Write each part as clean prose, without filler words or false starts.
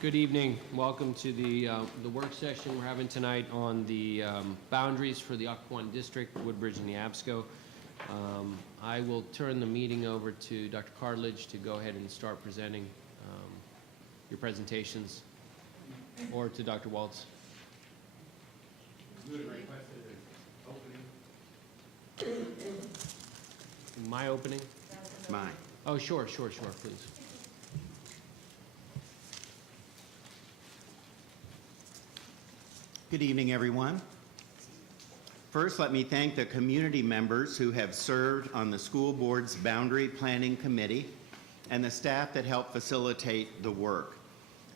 Good evening. Welcome to the work session we're having tonight on the boundaries for the Occoquan District, Woodbridge, and the ABSCO. I will turn the meeting over to Dr. Cartledge to go ahead and start presenting your presentations, or to Dr. Waltz. My opening? Mine. Oh, sure, please. Good evening, everyone. First, let me thank the community members who have served on the school board's boundary planning committee and the staff that helped facilitate the work.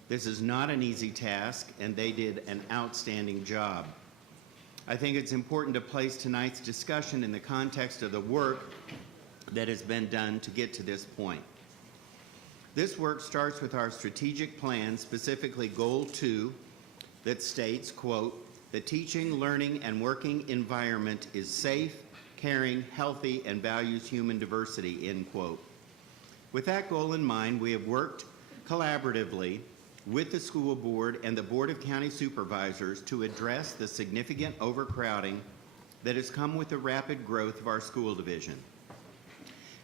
This is not an easy task, and they did an outstanding job. I think it's important to place tonight's discussion in the context of the work that has been done to get to this point. This work starts with our strategic plan, specifically Goal 2, that states, quote, "The teaching, learning, and working environment is safe, caring, healthy, and values human diversity," end quote. With that goal in mind, we have worked collaboratively with the school board and the Board of County Supervisors to address the significant overcrowding that has come with the rapid growth of our school division.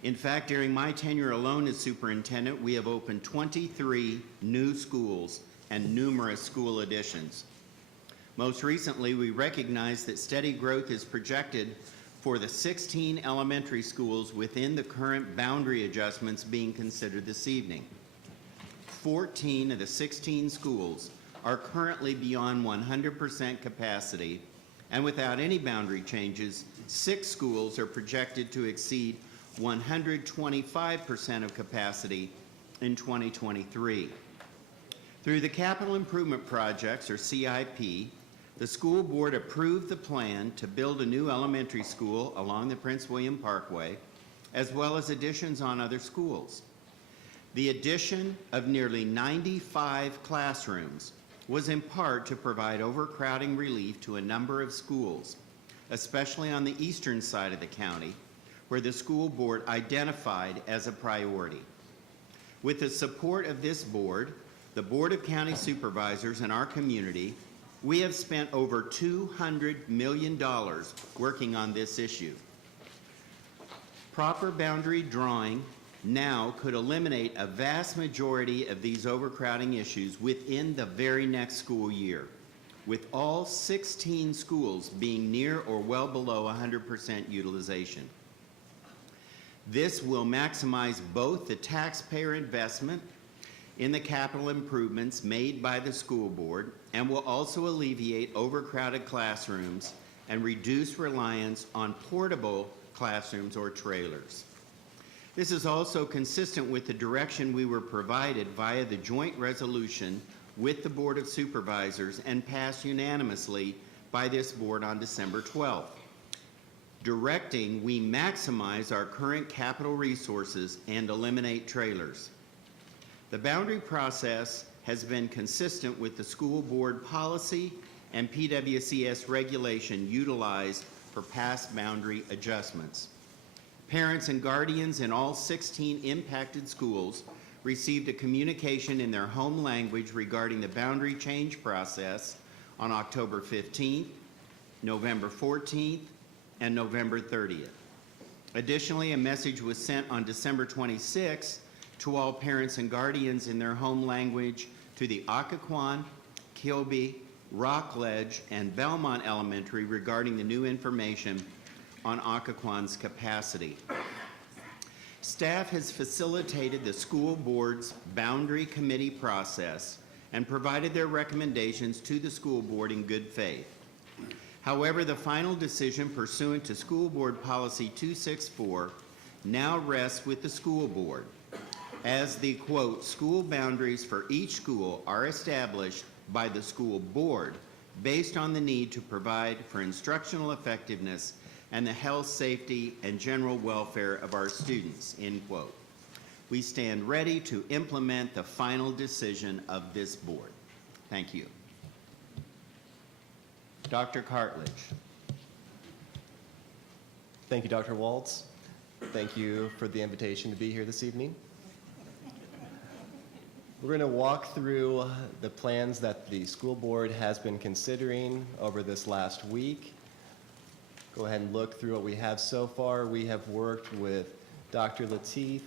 In fact, during my tenure alone as superintendent, we have opened 23 new schools and numerous school additions. Most recently, we recognize that steady growth is projected for the 16 elementary schools within the current boundary adjustments being considered this evening. 14 of the 16 schools are currently beyond 100% capacity, and without any boundary changes, 6 schools are projected to exceed 125% of capacity in 2023. Through the Capital Improvement Projects, or CIP, the school board approved the plan to build a new elementary school along the Prince William Parkway, as well as additions on other schools. The addition of nearly 95 classrooms was in part to provide overcrowding relief to a number of schools, especially on the eastern side of the county, where the school board identified as a priority. With the support of this board, the Board of County Supervisors, and our community, we have spent over $200 million working on this issue. Proper boundary drawing now could eliminate a vast majority of these overcrowding issues within the very next school year, with all 16 schools being near or well below 100% utilization. This will maximize both the taxpayer investment in the capital improvements made by the school board, and will also alleviate overcrowded classrooms and reduce reliance on portable classrooms or trailers. This is also consistent with the direction we were provided via the joint resolution with the Board of Supervisors and passed unanimously by this board on December 12th, directing we maximize our current capital resources and eliminate trailers. The boundary process has been consistent with the school board policy and PWCS regulation utilized for past boundary adjustments. Parents and guardians in all 16 impacted schools received a communication in their home language regarding the boundary change process on October 15th, November 14th, and November 30th. Additionally, a message was sent on December 26th to all parents and guardians in their home language to the Occoquan, Kilby, Rockledge, and Belmont Elementary regarding the new information on Occoquan's capacity. Staff has facilitated the school board's boundary committee process and provided their recommendations to the school board in good faith. However, the final decision pursuant to School Board Policy 264 now rests with the school board, as the, quote, "school boundaries for each school are established by the school board based on the need to provide for instructional effectiveness and the health, safety, and general welfare of our students," end quote. We stand ready to implement the final decision of this board. Thank you. Dr. Cartledge. Thank you, Dr. Waltz. Thank you for the invitation to be here this evening. We're going to walk through the plans that the school board has been considering over this last week. Go ahead and look through what we have so far. We have worked with Dr. Lateef,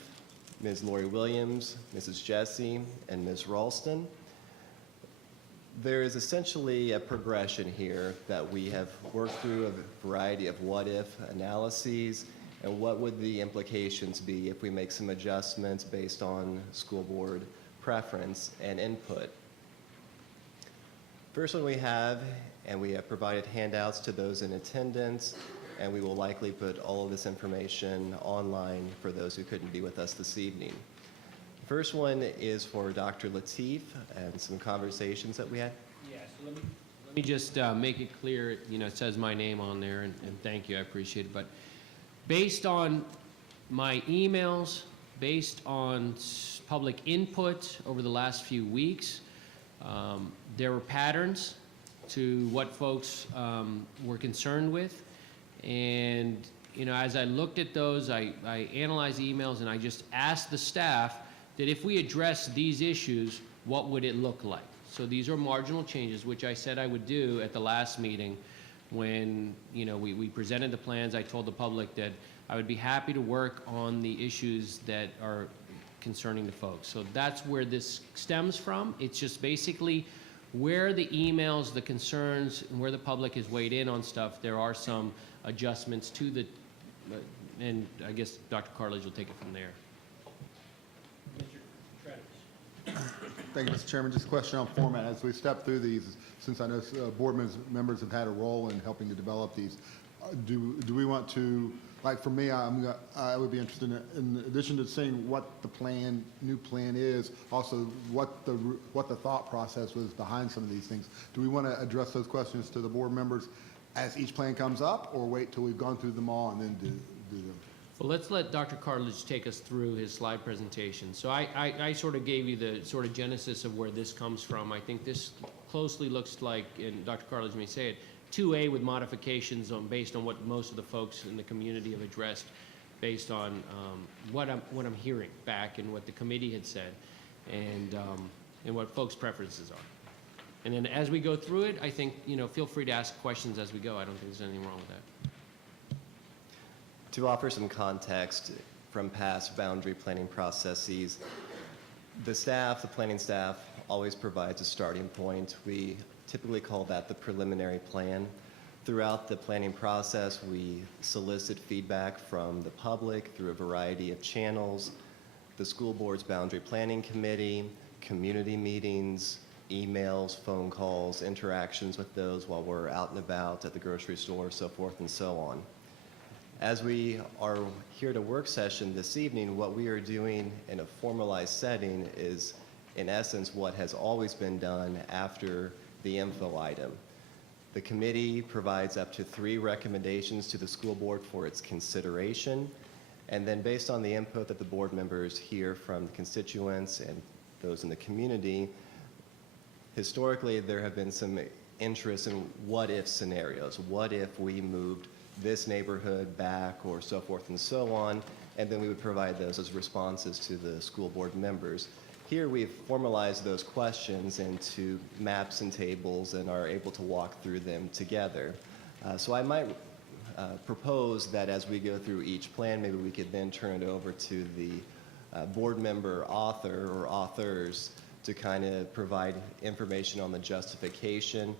Ms. Lori Williams, Mrs. Jesse, and Ms. Ralston. There is essentially a progression here that we have worked through a variety of what-if analyses and what would the implications be if we make some adjustments based on school board preference and input. First one we have, and we have provided handouts to those in attendance, and we will likely put all of this information online for those who couldn't be with us this evening. First one is for Dr. Lateef and some conversations that we had. Yeah, so let me just make it clear, it says my name on there, and thank you, I appreciate it. But based on my emails, based on public input over the last few weeks, there were patterns to what folks were concerned with. And, as I looked at those, I analyzed the emails and I just asked the staff that if we address these issues, what would it look like? So these are marginal changes, which I said I would do at the last meeting when, we presented the plans. I told the public that I would be happy to work on the issues that are concerning the folks. So that's where this stems from. It's just basically where the emails, the concerns, and where the public has weighed in on stuff, there are some adjustments to the, and I guess Dr. Cartledge will take it from there. Thank you, Mr. Chairman. Just a question on format. As we step through these, since I know board members have had a role in helping to develop these, do we want to, like for me, I would be interested in addition to seeing what the new plan is, also what the thought process was behind some of these things. Do we want to address those questions to the board members as each plan comes up, or wait till we've gone through them all and then do them? Well, let's let Dr. Cartledge take us through his slide presentation. So I sort of gave you the sort of genesis of where this comes from. I think this closely looks like, and Dr. Cartledge may say it, 2A with modifications based on what most of the folks in the community have addressed, based on what I'm hearing back and what the committee had said, and what folks' preferences are. And then as we go through it, I think feel free to ask questions as we go. I don't think there's anything wrong with that. To offer some context from past boundary planning processes, the planning staff always provides a starting point. We typically call that the preliminary plan. Throughout the planning process, we solicit feedback from the public through a variety of channels, the school board's boundary planning committee, community meetings, emails, phone calls, interactions with those while we're out and about at the grocery store, so forth and so on. As we are here to work session this evening, what we are doing in a formalized setting is, in essence, what has always been done after the info item. The committee provides up to 3 recommendations to the school board for its consideration, and then based on the input that the board members hear from the constituents and those in the community, historically there have been some interest in what-if scenarios. What if we moved this neighborhood back, or so forth and so on, and then we would provide those as responses to the school board members. Here we've formalized those questions into maps and tables and are able to walk through them together. So I might propose that as we go through each plan, maybe we could then turn it over to the board member author or authors to kind of provide information on the justification.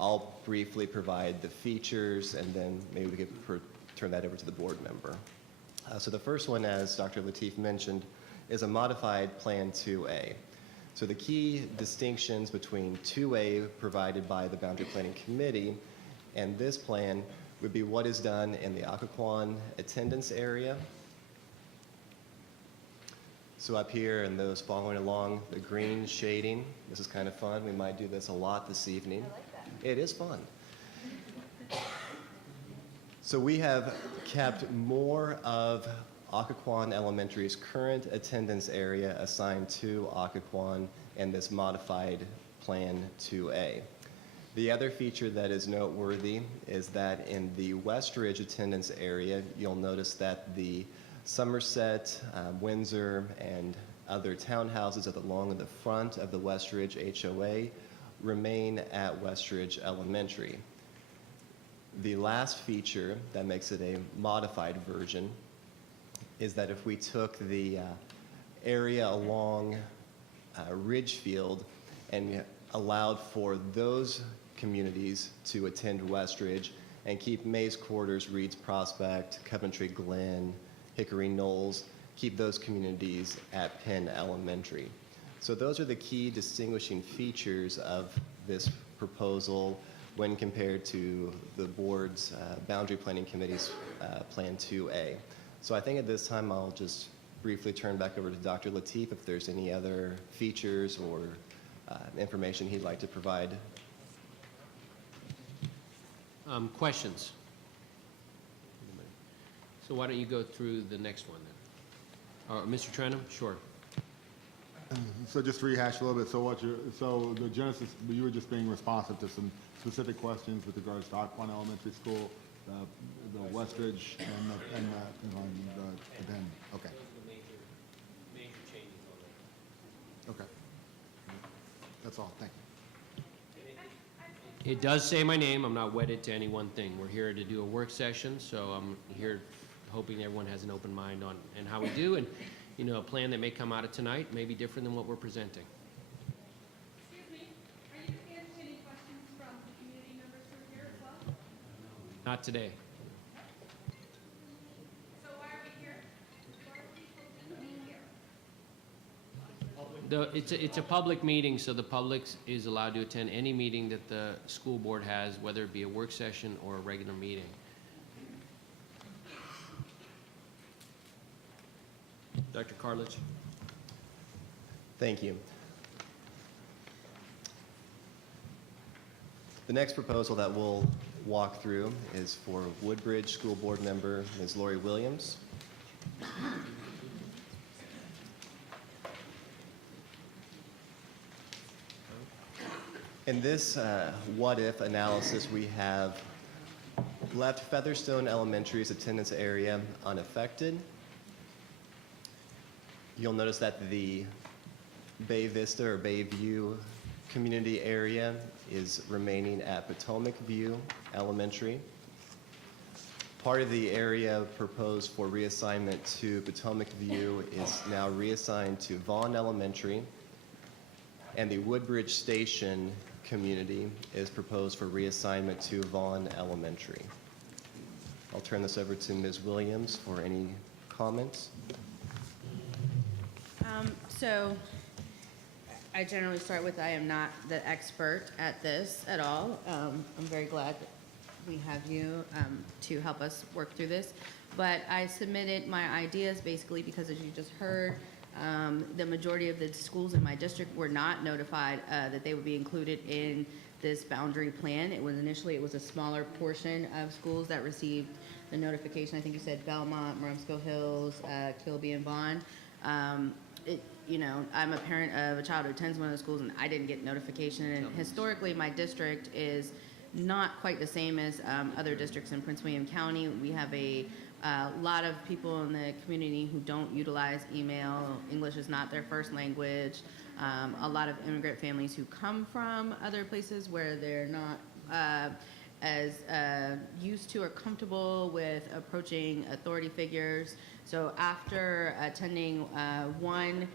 I'll briefly provide the features, and then maybe we could turn that over to the board member. So the first one, as Dr. Lateef mentioned, is a modified Plan 2A. So the key distinctions between 2A provided by the Boundary Planning Committee and this plan would be what is done in the Occoquan attendance area. So up here, and those following along, the green shading, this is kind of fun. We might do this a lot this evening. I like that. It is fun. So we have kept more of Occoquan Elementary's current attendance area assigned to Occoquan in this modified Plan 2A. The other feature that is noteworthy is that in the Westridge attendance area, you'll notice that the Somerset, Windsor, and other townhouses along the front of the Westridge HOA remain at Westridge Elementary. The last feature that makes it a modified version is that if we took the area along Ridgefield and allowed for those communities to attend Westridge and keep Mays Quarters, Reed's Prospect, Coventry Glen, Hickory Knolls, keep those communities at Penn Elementary. So those are the key distinguishing features of this proposal when compared to the board's boundary planning committee's Plan 2A. So I think at this time I'll just briefly turn back over to Dr. Lateef if there's any other features or information he'd like to provide. Questions? So why don't you go through the next one then? Mr. Trenum? Sure. So just to rehash a little bit, so the genesis, you were just being responsive to some specific questions with regards to Occoquan Elementary School, the Westridge, and the Penn. Okay. Those are the major changes on there. Okay. That's all. Thank you. It does say my name. I'm not wedded to any one thing. We're here to do a work session, so I'm here hoping everyone has an open mind on and how we do. And, you know, a plan that may come out of tonight may be different than what we're presenting. Excuse me, are you answering any questions from the community members who are here as well? Not today. So why are we here? Why are people being here? It's a public meeting, so the public is allowed to attend any meeting that the school board has, whether it be a work session or a regular meeting. Dr. Carlich? Thank you. The next proposal that we'll walk through is for Woodbridge School Board member Ms. Lori Williams. In this what-if analysis, we have left Featherstone Elementary's attendance area unaffected. You'll notice that the Bay Vista or Bay View community area is remaining at Potomac View Elementary. Part of the area proposed for reassignment to Potomac View is now reassigned to Vaughn Elementary, and the Woodbridge Station community is proposed for reassignment to Vaughn Elementary. I'll turn this over to Ms. Williams for any comments. So I generally start with I am not the expert at this at all. I'm very glad that we have you to help us work through this. But I submitted my ideas basically because, as you just heard, the majority of the schools in my district were not notified that they would be included in this boundary plan. It was a smaller portion of schools that received the notification. I think you said Belmont, Murmsco Hills, Kilby, and Vaughn. I'm a parent of a child who attends one of those schools, and I didn't get notification. And historically, my district is not quite the same as other districts in Prince William County. We have a lot of people in the community who don't utilize email. English is not their first language. A lot of immigrant families who come from other places where they're not as used to or comfortable with approaching authority figures. So after attending one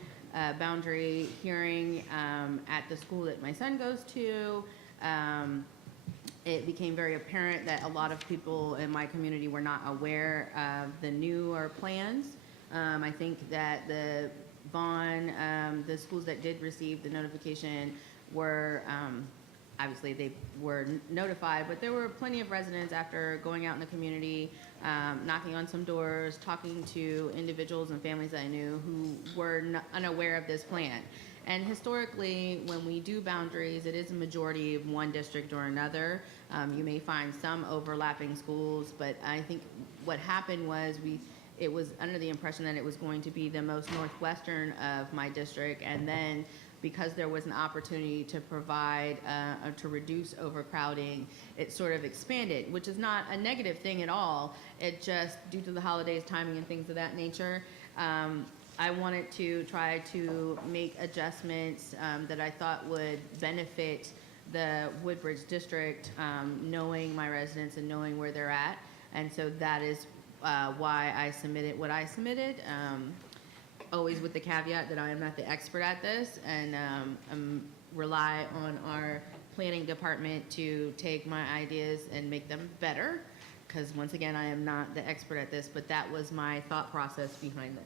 boundary hearing at the school that my son goes to, it became very apparent that a lot of people in my community were not aware of the newer plans. I think that the Vaughn, the schools that did receive the notification were, obviously they were notified, but there were plenty of residents after going out in the community, knocking on some doors, talking to individuals and families that I knew who were unaware of this plan. And historically, when we do boundaries, it is a majority of one district or another. You may find some overlapping schools, but I think what happened was it was under the impression that it was going to be the most northwestern of my district, and then because there was an opportunity to provide, to reduce overcrowding, it sort of expanded, which is not a negative thing at all. It just, due to the holidays, timing, and things of that nature, I wanted to try to make adjustments that I thought would benefit the Woodbridge district, knowing my residents and knowing where they're at. And so that is why I submitted what I submitted, always with the caveat that I am not the expert at this, and rely on our planning department to take my ideas and make them better, because once again, I am not the expert at this, but that was my thought process behind this.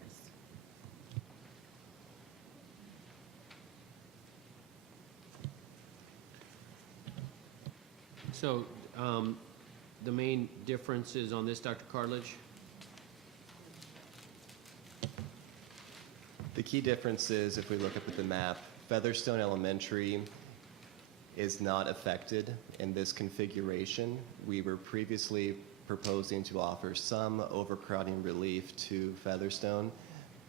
So, the main differences on this, Dr. Cartlidge? The key difference is, if we look up at the map, Featherstone Elementary is not affected in this configuration. We were previously proposing to offer some overcrowding relief to Featherstone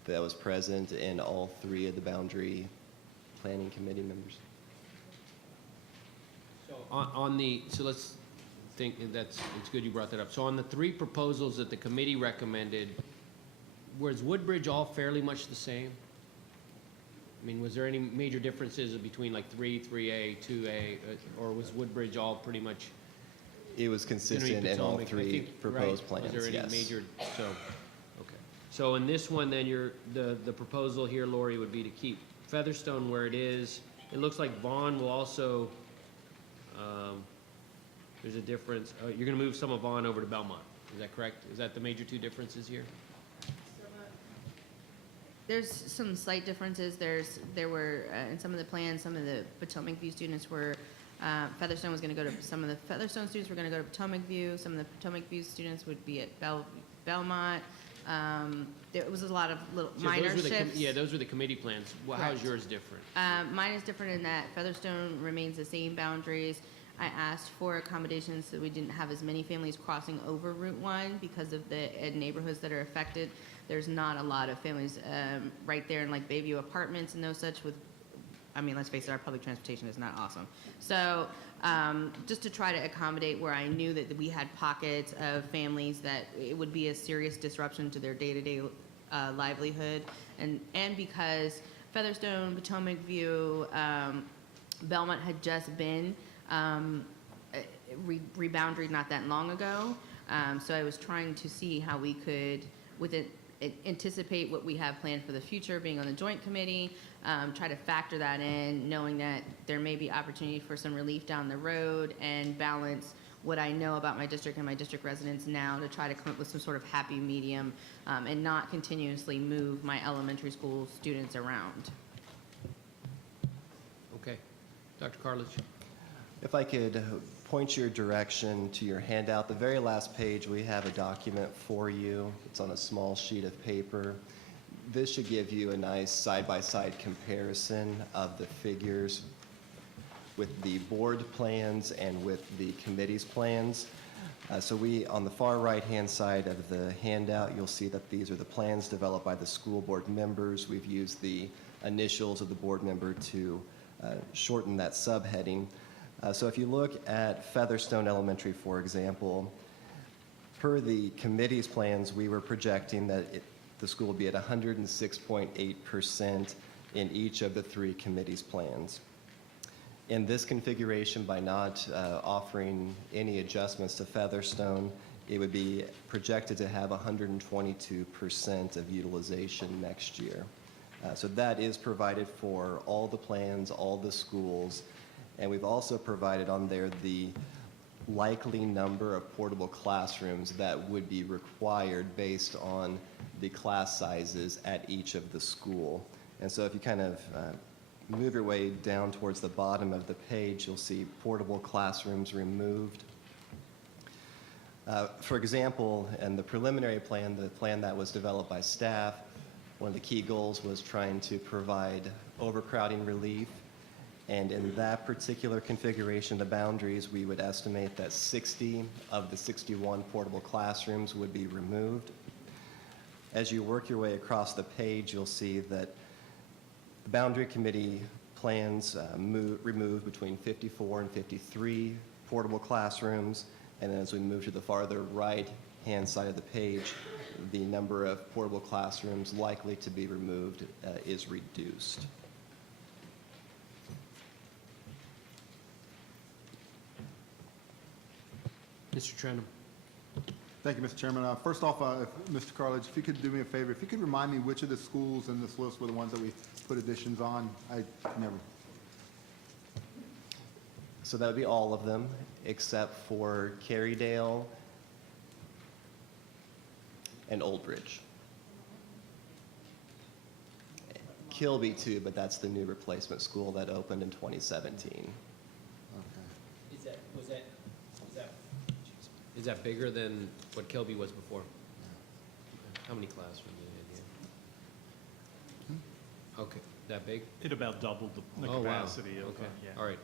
that was present in all three of the boundary planning committee members. So let's think, it's good you brought that up. So on the three proposals that the committee recommended, was Woodbridge all fairly much the same? I mean, was there any major differences between like 3A, 2A, or was Woodbridge all pretty much? It was consistent in all three proposed plans, Was there any yes. major, so, okay. So in this one, then, the proposal here, Lori, would be to keep Featherstone where it is. It looks like Vaughn will also, there's a difference. You're gonna move some of Vaughn over to Belmont, is that correct? Is that the major two differences here? There's some slight differences. There were, in some of the plans, some of the Potomac View students were, Featherstone was going to go to, some of the Featherstone students were going to go to Potomac View. Some of the Potomac View students would be at Belmont. There was a lot of little So minor those were shifts. yeah, those were the committee plans. Well, how's Correct. yours different? Mine is different in that Featherstone remains the same boundaries. I asked for accommodations so we didn't have as many families crossing over Route 1 because of the neighborhoods that are affected. There's not a lot of families right there in like Bayview Apartments and no such with, I mean, let's face it, our public transportation is not awesome. So just to try to accommodate where I knew that we had pockets of families that it would be a serious disruption to their day-to-day livelihood. And because Featherstone, Potomac View, Belmont had just been reboundaried not that long ago. So I was trying to see how we could, with it, anticipate what we have planned for the future, being on the joint committee, try to factor that in, knowing that there may be opportunity for some relief down the road, and balance what I know about my district and my district residents now to try to come up with some sort of happy medium, and not continuously move my elementary school students around. Okay. Dr. Cartlidge? If I could point your direction to your handout, the very last page, we have a document for you. It's on a small sheet of paper. This should give you a nice side-by-side comparison of the figures with the board plans and with the committee's plans. So on the far right-hand side of the handout, you'll see that these are the plans developed by the school board members. We've used the initials of the board member to shorten that subheading. So if you look at Featherstone Elementary, for example, per the committee's plans, we were projecting that the school would be at 106.8% in each of the three committees' plans. In this configuration, by not offering any adjustments to Featherstone, it would be projected to have 122% of utilization next year. So that is provided for all the plans, all the schools. And we've also provided on there the likely number of portable classrooms that would be required based on the class sizes at each of the school. And so if you kind of move your way down towards the bottom of the page, you'll see portable classrooms removed. For example, in the preliminary plan, the plan that was developed by staff, one of the key goals was trying to provide overcrowding relief. And in that particular configuration, the boundaries, we would estimate that 60 of the 61 portable classrooms would be removed. As you work your way across the page, you'll see that the boundary committee plans remove between 54 and 53 portable classrooms. And then as we move to the farther right right-hand side of the page, the number of portable classrooms likely to be removed is reduced. Mr. Trenum? Thank you, Mr. Chairman. First off, Mr. Carledge, if you could do me a favor, if you could remind me which of the schools in this list were the ones that we put additions on? I never. So that would be all of them, except for Carrydale and Old Ridge. Kilby too, but that's the new replacement school that opened in 2017. Okay. Is that bigger than what Kilby was before? How many classrooms in here? Okay, that big? It about doubled the Oh, wow. capacity of, Okay, yeah. all right.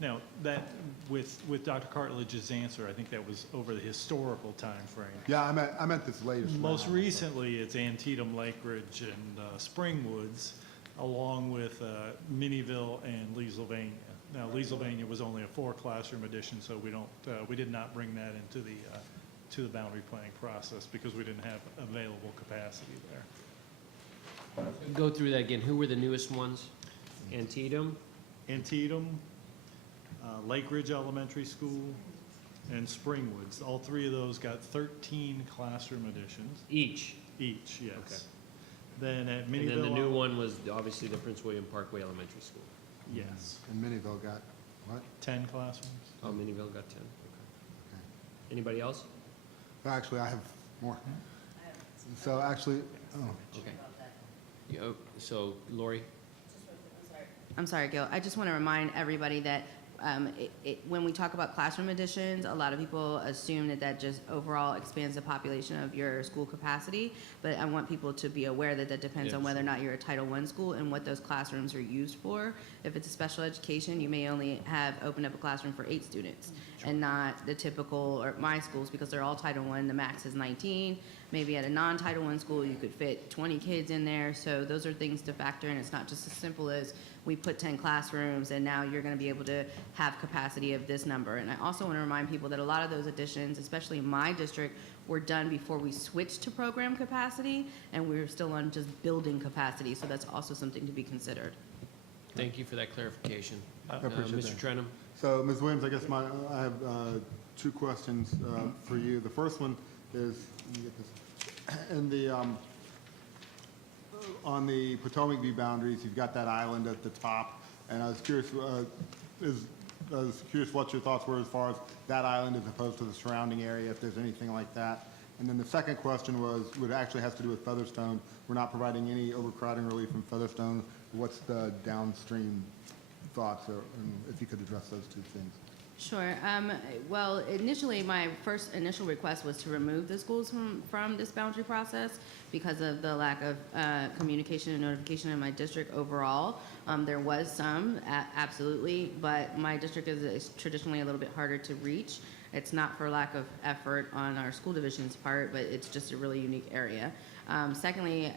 Now, that, with Dr. Cartledge's answer, I think that was over the historical time frame. Yeah, I meant this latest one. Most recently, it's Antietam, Lake Ridge, and Springwoods, along with Minnieville and Leesylvania. Now, Leesylvania was only a 4-classroom addition, so we did not bring that into the boundary planning process because we didn't have available capacity there. Go through that again. Who were the newest ones? Antietam? Antietam, Lake Ridge Elementary School, and Springwoods. All 3 of those got 13 classroom additions Each. each, yes. Okay. Then at And Minnieville. then the new one was obviously the Prince William Parkway Elementary School. Yes, And Minnieville got, what? 10 classrooms. Oh, Minnieville got 10. Okay. Okay. Anybody else? Actually, I have more. So actually, oh, Okay. So Lori? I'm sorry, Gil. I just want to remind everybody that when we talk about classroom additions, a lot of people assume that that just overall expands the population of your school capacity. But I want people to be aware that that depends Yeah, on whether or sure. not you're a Title I school and what those classrooms are used for. If it's a special education, you may only have opened up a classroom for 8 students and not the typical, or my schools, because they're all Title I, the max is 19. Maybe at a non-Title I school, you could fit 20 kids in there. So those are things to factor in. It's not just as simple as we put 10 classrooms and now you're going to be able to have capacity of this number. And I also want to remind people that a lot of those additions, especially in my district, were done before we switched to program capacity, and we were still on just building capacity. So that's also something to be considered. Thank you for that clarification. I appreciate Mr. that. Trenum? So Ms. Williams, I guess I have 2 questions for you. The first one is, let me get this. In the, on the Potomac View boundaries, you've got that island at the top, and I was curious, what your thoughts were as far as that island as opposed to the surrounding area, if there's anything like that. And then the second question actually has to do with Featherstone. We're not providing any overcrowding relief in Featherstone. What's the downstream thoughts, and if you could address those 2 things? Sure. Well, initially, my first initial request was to remove the schools from this boundary process because of the lack of communication and notification in my district overall. There was some, absolutely, but my district is traditionally a little bit harder to reach. It's not for lack of effort on our school division's part, but it's just a really unique area. Secondly,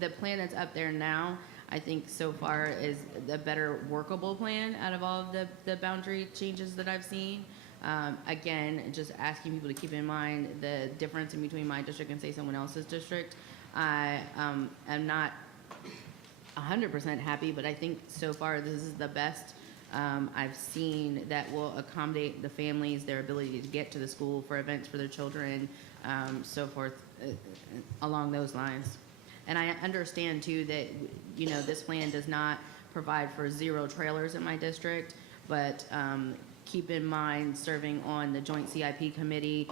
the plan that's up there now, I think so far is the better workable plan out of all of the boundary changes that I've seen. Again, just asking people to keep in mind the difference in between my district and say someone else's district. I am not 100% happy, but I think so far this is the best I've seen that will accommodate the families, their ability to get to the school for events for their children, so forth, along those lines. And I understand too that, you know, this plan does not provide for 0 trailers in my district, but keep in mind serving on the joint CIP committee,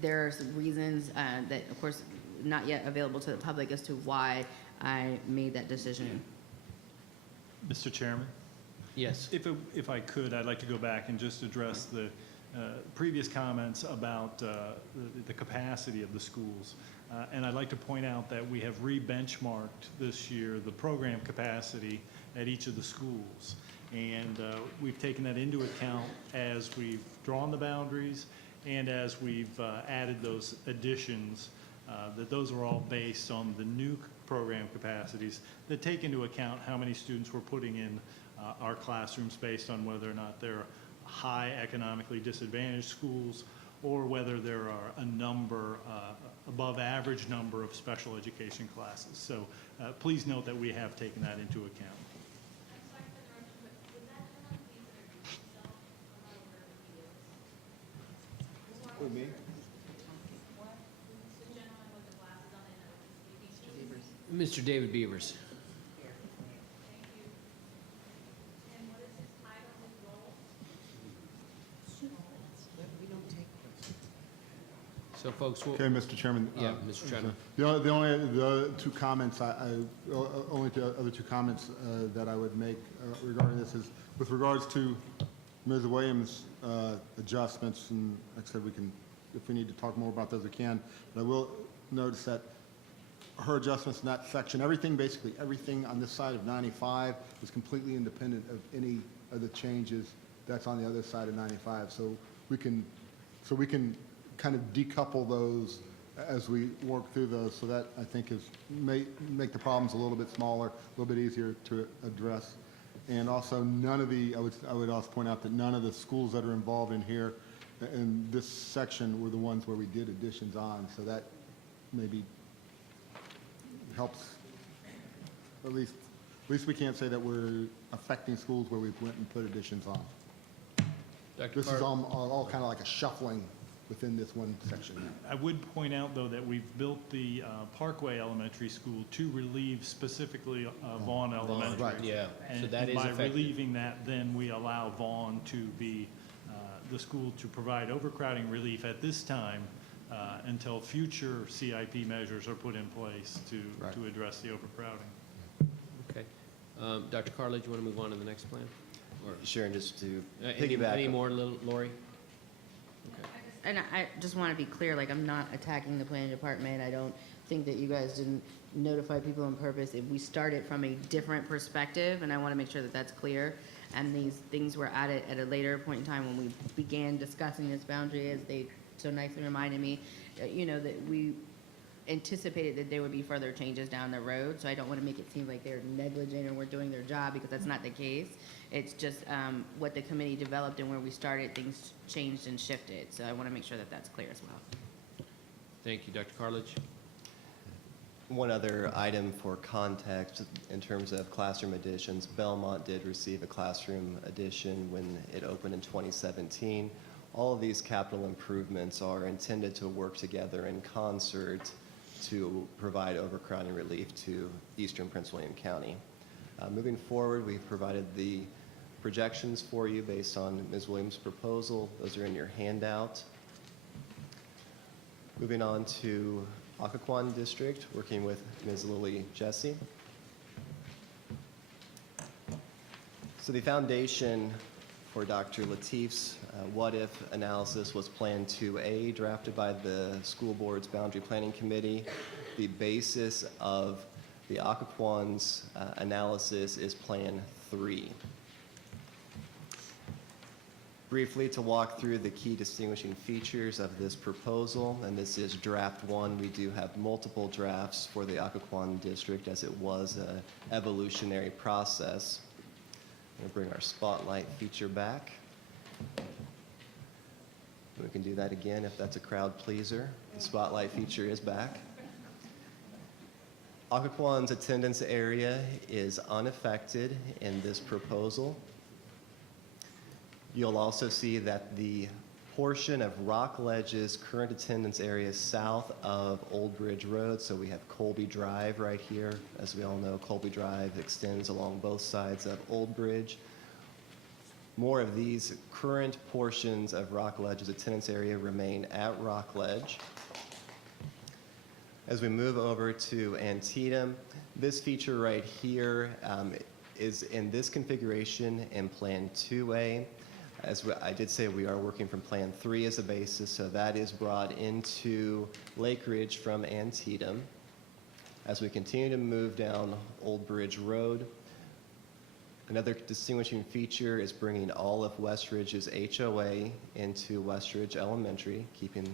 there are some reasons that, of course, not yet available to the public as to why I made that decision. Mr. Chairman? Yes. If I could, I'd like to go back and just address the previous comments about the capacity of the schools. And I'd like to point out that we have re-benchmarked this year the program capacity at each of the schools. And we've taken that into account as we've drawn the boundaries and as we've added those additions, that those are all based on the new program capacities that take into account how many students we're putting in our classrooms based on whether or not they're high economically disadvantaged schools or whether there are a number, above average number of special education classes. So please note that we have taken that into account. I'm sorry for the interruption, but would that turn on these that are doing self, I'm not aware of who he is. What? Who's the gentleman with the glasses on and that was speaking? Mr. David Beavers. Thank you. And what is his title, his role? So folks, we'll, Okay, Mr. Chairman. yeah, Mr. Trenum. The two comments, only the other two comments that I would make regarding this is with regards to Ms. Williams' adjustments, and like I said, we can, if we need to talk more about those, we can. But I will notice that her adjustments in that section, basically everything on this side of 95 is completely independent of any of the changes that's on the other side of 95. So we can kind of decouple those as we work through those. So that I think may make the problems a little bit smaller, a little bit easier to address. And also I would also point out that none of the schools that are involved in here in this section were the ones where we did additions on. So that maybe helps, at least we can't say that we're affecting schools where we went and put additions on. Dr. This is all kind of like a shuffling within this one section. I would point out, though, that we've built the Parkway Elementary School to relieve specifically Vaughn Elementary. Right. Yeah, so And that is by effective. relieving that, then we allow Vaughn to be the school to provide overcrowding relief at this time until future CIP measures are put in place Right. to address the overcrowding. Okay. Dr. Cartlidge, you want to move on to the next plan? Or Sure, and just to any piggyback. more, Lori? Okay. And I just want to be clear, like, I'm not attacking the planning department. I don't think that you guys didn't notify people on purpose. If we started from a different perspective, and I want to make sure that that's clear, and these things were added at a later point in time when we began discussing this boundary, as they so nicely reminded me, that we anticipated that there would be further changes down the road. So I don't want to make it seem like they're negligent or we're doing their job, because that's not the case. It's just what the committee developed, and where we started, things changed and shifted. So I want to make sure that that's clear as well. Thank you, Dr. Cartlidge. One other item for context in terms of classroom additions, Belmont did receive a classroom addition when it opened in 2017. All of these capital improvements are intended to work together in concert to provide overcrowding relief to eastern Prince William County. Moving forward, we've provided the projections for you based on Ms. Williams' proposal. Those are in your handout. Moving on to Occoquan District, working with Ms. Lily Jesse. So the foundation for Dr. Latif's what-if analysis was Plan 2A, drafted by the school board's boundary planning committee. The basis of the Occoquan's analysis is Plan 3. Briefly, to walk through the key distinguishing features of this proposal, and this is draft 1. We do have multiple drafts for the Occoquan district, as it was an evolutionary process. We'll bring our spotlight feature back. We can do that again if that's a crowd pleaser. The spotlight feature is back. Occoquan's attendance area is unaffected in this proposal. You'll also see that the portion of Rockledge's current attendance area is south of Old Bridge Road, so we have Colby Drive right here. As we all know, Colby Drive extends along both sides of Old Bridge. More of these current portions of Rockledge's attendance area remain at Rockledge. As we move over to Antietam, this feature right here is in this configuration in Plan 2A. As I did say, we are working from Plan 3 as a basis, so that is brought into Lake Ridge from Antietam. As we continue to move down Old Bridge Road, another distinguishing feature is bringing all of West Ridge's HOA into West Ridge Elementary, keeping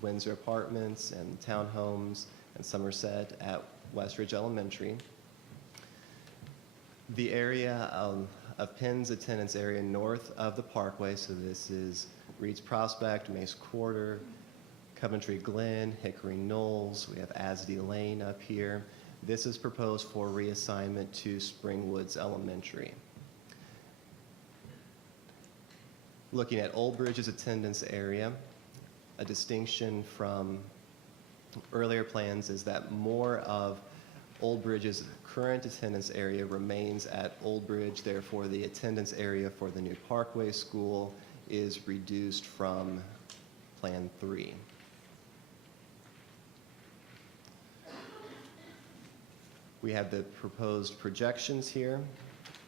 Windsor Apartments and townhomes and Somerset at West Ridge Elementary. The area of Penn's attendance area north of the Parkway, so this is Reed's Prospect, Mace Quarter, Coventry Glen, Hickory Knolls. We have Asdee Lane up here. This is proposed for reassignment to Springwoods Elementary. Looking at Old Bridge's attendance area, a distinction from earlier plans is that more of Old Bridge's current attendance area remains at Old Bridge, therefore the attendance area for the new Parkway school is reduced from Plan 3. We have the proposed projections here,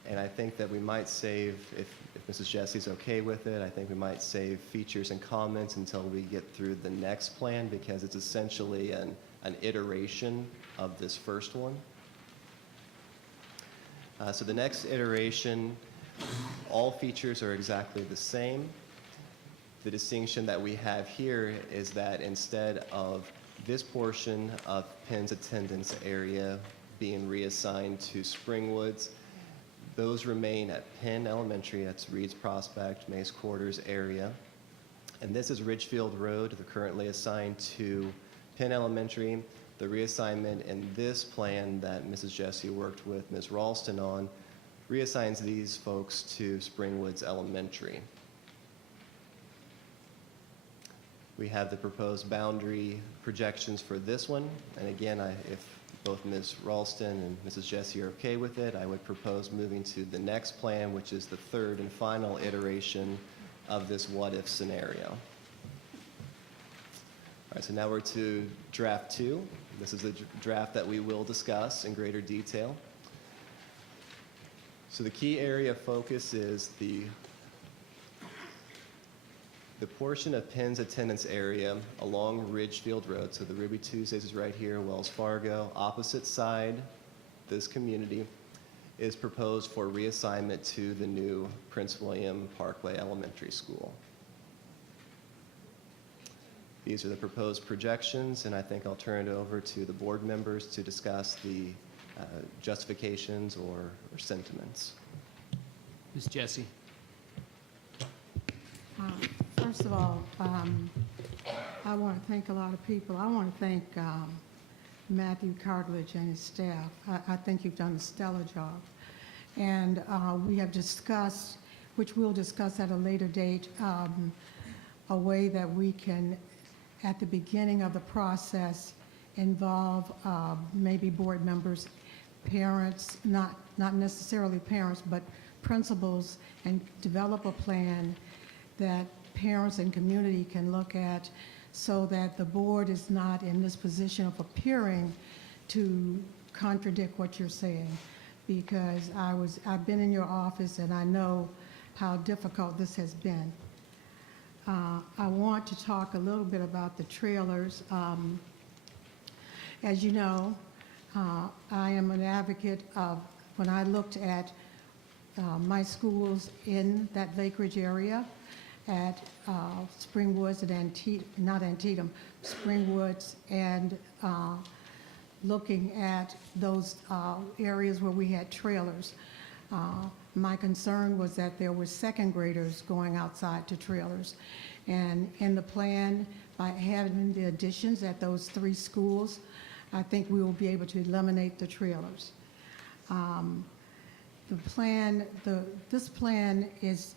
and I think that we might save, if Mrs. Jesse's okay with it, I think we might save features and comments until we get through the next plan, because it's essentially an iteration of this first one. So the next iteration, all features are exactly the same. The distinction that we have here is that instead of this portion of Penn's attendance area being reassigned to Springwoods, those remain at Penn Elementary, that's Reed's Prospect, Mace Quarters area. And this is Ridgefield Road, they're currently assigned to Penn Elementary. The reassignment in this plan that Mrs. Jesse worked with Ms. Ralston on reassigns these folks to Springwoods Elementary. We have the proposed boundary projections for this one. And again, if both Ms. Ralston and Mrs. Jesse are okay with it, I would propose moving to the next plan, which is the third and final iteration of this what-if scenario. All right, so now we're to draft 2. This is the draft that we will discuss in greater detail. So the key area of focus is the portion of Penn's attendance area along Ridgefield Road. So the Ruby Tuesdays is right here, Wells Fargo. Opposite side, this community, is proposed for reassignment to the new Prince William Parkway Elementary School. These are the proposed projections, and I think I'll turn it over to the board members to discuss the justifications or sentiments. Ms. Jessie? First of all, I want to thank a lot of people. I want to thank Matthew Cartledge and his staff. I think you've done a stellar job. And we have discussed, which we'll discuss at a later date, a way that we can, at the beginning of the process, involve maybe board members, parents, not necessarily parents, but principals, and develop a plan that parents and community can look at, so that the board is not in this position of appearing to contradict what you're saying. Because I've been in your office and I know how difficult this has been. I want to talk a little bit about the trailers. As you know, I am an advocate of, when I looked at my schools in that Lake Ridge area, at Springwoods and Springwoods, and looking at those areas where we had trailers. My concern was that there were second graders going outside to trailers. And in the plan, by having the additions at those 3 schools, I think we will be able to eliminate the trailers. This plan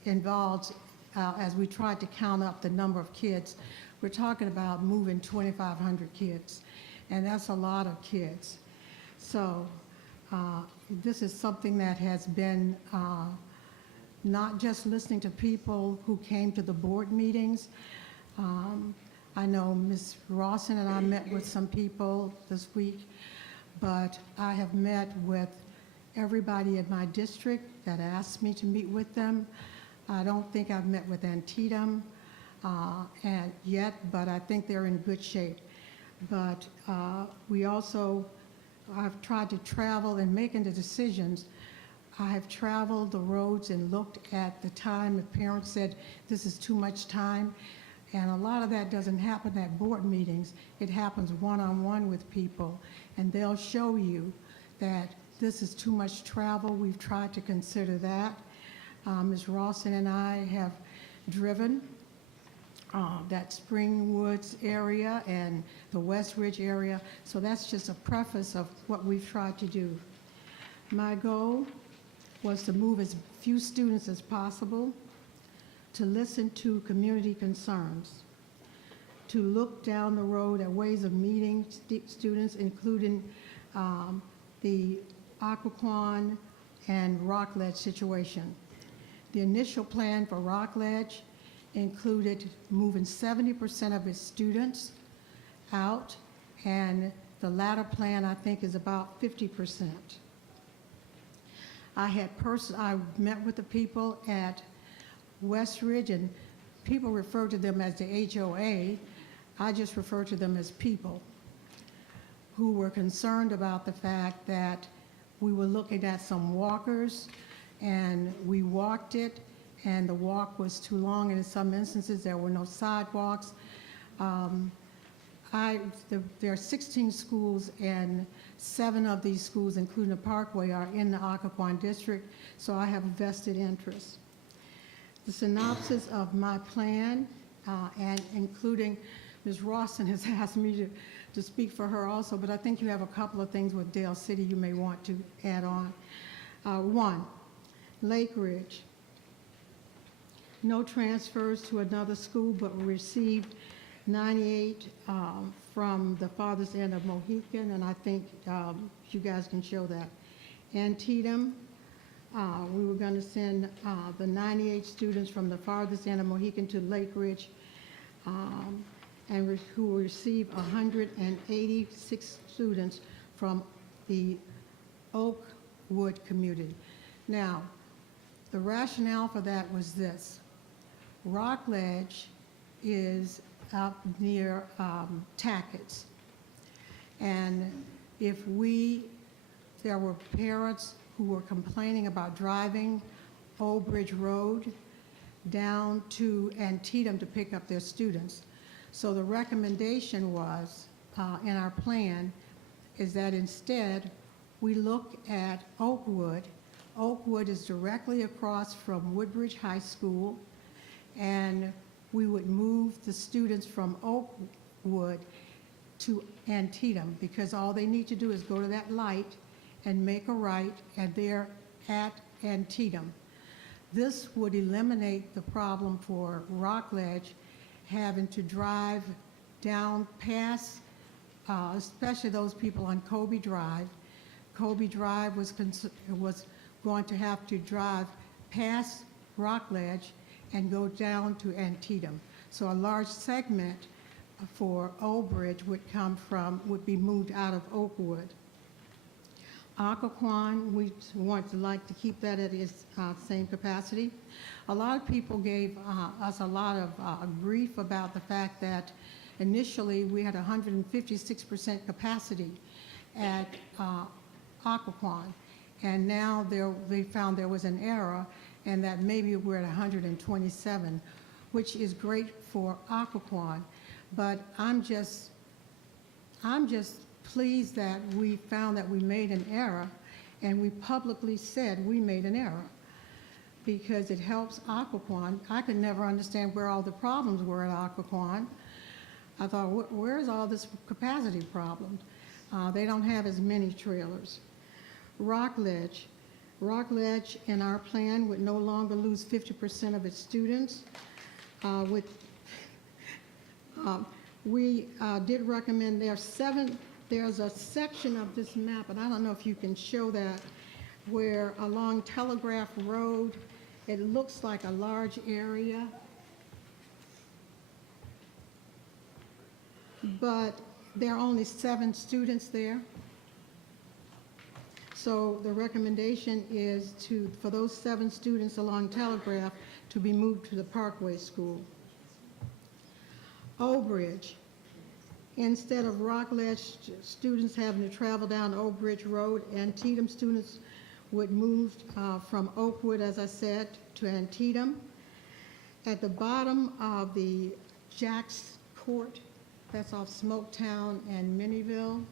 involves, as we tried to count up the number of kids, we're talking about moving 2,500 kids, and that's a lot of kids. So this is something that has been not just listening to people who came to the board meetings. I know Ms. Rawson and I met with some people this week, but I have met with everybody in my district that asked me to meet with them. I don't think I've met with Antietam yet, but I think they're in good shape. But we also, I've tried to travel in making the decisions. I have traveled the roads and looked at the time. If parents said this is too much time, and a lot of that doesn't happen at board meetings. It happens one-on-one with people, and they'll show you that this is too much travel. We've tried to consider that. Ms. Rawson and I have driven that Spring Woods area and the West Ridge area. So that's just a preface of what we've tried to do. My goal was to move as few students as possible, to listen to community concerns, to look down the road at ways of meeting students, including the Occoquan and Rockledge situation. The initial plan for Rockledge included moving 70% of its students out, and the latter plan, I think, is about 50%. I met with the people at West Ridge, and people refer to them as the HOA. I just refer to them as people who were concerned about the fact that we were looking at some walkers, and we walked it, and the walk was too long, and in some instances there were no sidewalks. There are 16 schools, and 7 of these schools, including the Parkway, are in the Occoquan district, so I have a vested interest. The synopsis of my plan, and including Ms. Rawson has asked me to speak for her also, but I think you have a couple of things with Dale City you may want to add on. 1, Lake Ridge. No transfers to another school, but we received 98 from the farthest end of Mohican, and I think you guys can show that. Antietam, we were going to send the 98 students from the farthest end of Mohican to Lake Ridge, and who will receive 186 students from the Oakwood community. Now, the rationale for that was this. Rockledge is up near Tackett's, and if there were parents who were complaining about driving Old Bridge Road down to Antietam to pick up their students. So the recommendation was, in our plan, is that instead we look at Oakwood. Oakwood is directly across from Woodbridge High School, and we would move the students from Oakwood to Antietam, because all they need to do is go to that light and make a right, and they're at Antietam. This would eliminate the problem for Rockledge having to drive down past, especially those people on Kobe Drive. Kobe Drive was going to have to drive past Rockledge and go down to Antietam. So a large segment for Old Bridge would be moved out of Oakwood. Occoquan, we like to keep that at its same capacity. A lot of people gave us a lot of grief about the fact that initially we had 156% capacity at Occoquan, and now they found there was an error, and that maybe we're at 127, which is great for Occoquan. But I'm just pleased that we found that we made an error, and we publicly said we made an error, because it helps Occoquan. I could never understand where all the problems were at Occoquan. I thought, where's all this capacity problem? They don't have as many trailers. Rockledge in our plan would no longer lose 50% of its students. We did recommend there's a section of this map, and I don't know if you can show that, where along Telegraph Road, it looks like a large area, but there are only 7 students there. So the recommendation is for those 7 students along Telegraph to be moved to the Parkway School. Old Bridge. Instead of Rockledge students having to travel down Old Bridge Road, Antietam students would move from Oakwood, as I said, to Antietam. At the bottom of the Jack's Court, that's off Smoketown and Minnieville,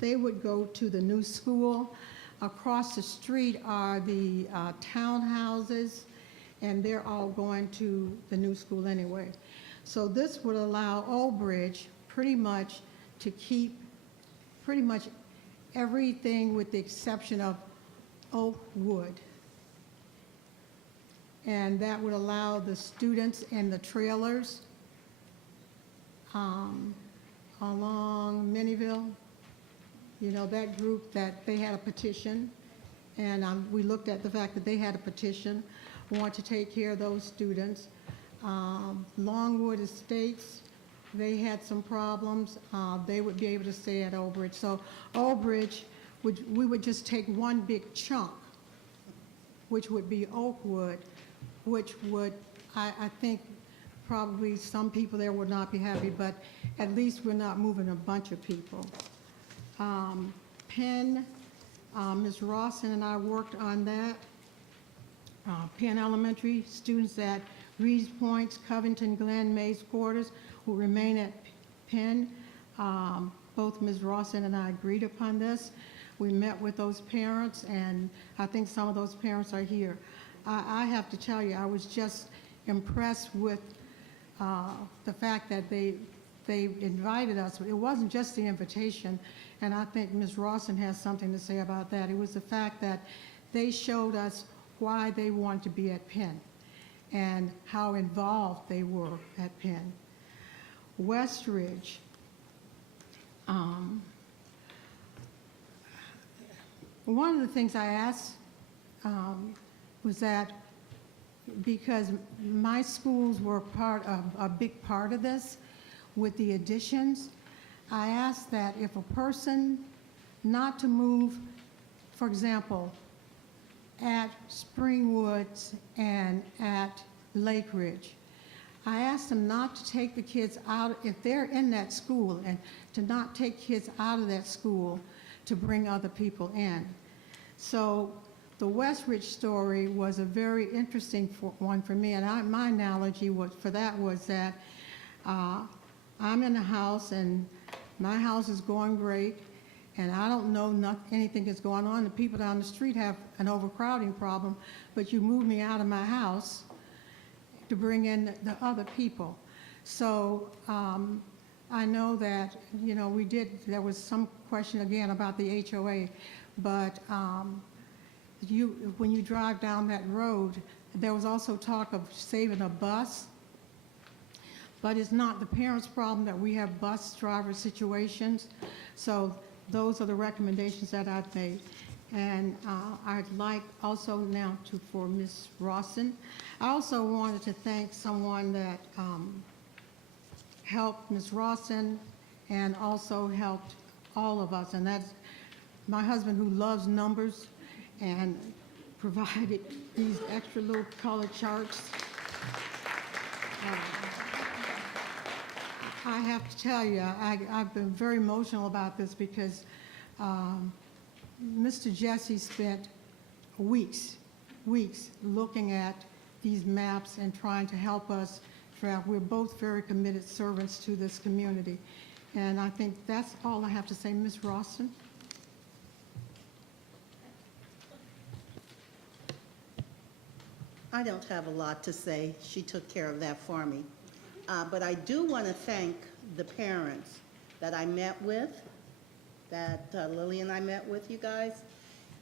they would go to the new school. Across the street are the townhouses, and they're all going to the new school anyway. So this would allow Old Bridge pretty much to keep pretty much everything with the exception of Oakwood. And that would allow the students in the trailers along Minnieville, you know, that group, that they had a petition. And we looked at the fact that they had a petition, want to take care of those students. Longwood Estates, they had some problems. They would be able to stay at Old Bridge. So Old Bridge, we would just take one big chunk, which would be Oakwood, which would, I think, probably some people there would not be happy, but at least we're not moving a bunch of people. Penn, Ms. Rawson and I worked on that. Penn Elementary, students at Reeves Points, Covington, Glen, Mays Quarters will remain at Penn. Both Ms. Rawson and I agreed upon this. We met with those parents, and I think some of those parents are here. I have to tell you, I was just impressed with the fact that they invited us. It wasn't just the invitation, and I think Ms. Rawson has something to say about that. It was the fact that they showed us why they wanted to be at Penn and how involved they were at Penn. Westridge, one of the things I asked was that because my schools were a big part of this with the additions, I asked that if a person not to move, for example, at Springwoods and at Lake Ridge, I asked them not to take the kids out, if they're in that school, and to not take kids out of that school to bring other people in. So the Westridge story was a very interesting one for me, and my analogy for that was that I'm in a house, and my house is going great, and I don't know anything that's going on. The people down the street have an overcrowding problem, but you move me out of my house to bring in the other people. So I know that, you know, there was some question again about the HOA, but when you drive down that road, there was also talk of saving a bus, but it's not the parents' problem that we have bus driver situations. So those are the recommendations that I've made. And I'd like also now for Ms. Rawson. I also wanted to thank someone that helped Ms. Rawson and also helped all of us, and that's my husband, who loves numbers and provided these extra little colored charts. I have to tell you, I've been very emotional about this because Mr. Jesse spent weeks looking at these maps and trying to help us. We're both very committed servants to this community. And I think that's all I have to say. Ms. Rawson? I don't have a lot to say. She took care of that for me. But I do want to thank the parents that I met with, that Lily and I met with, you guys.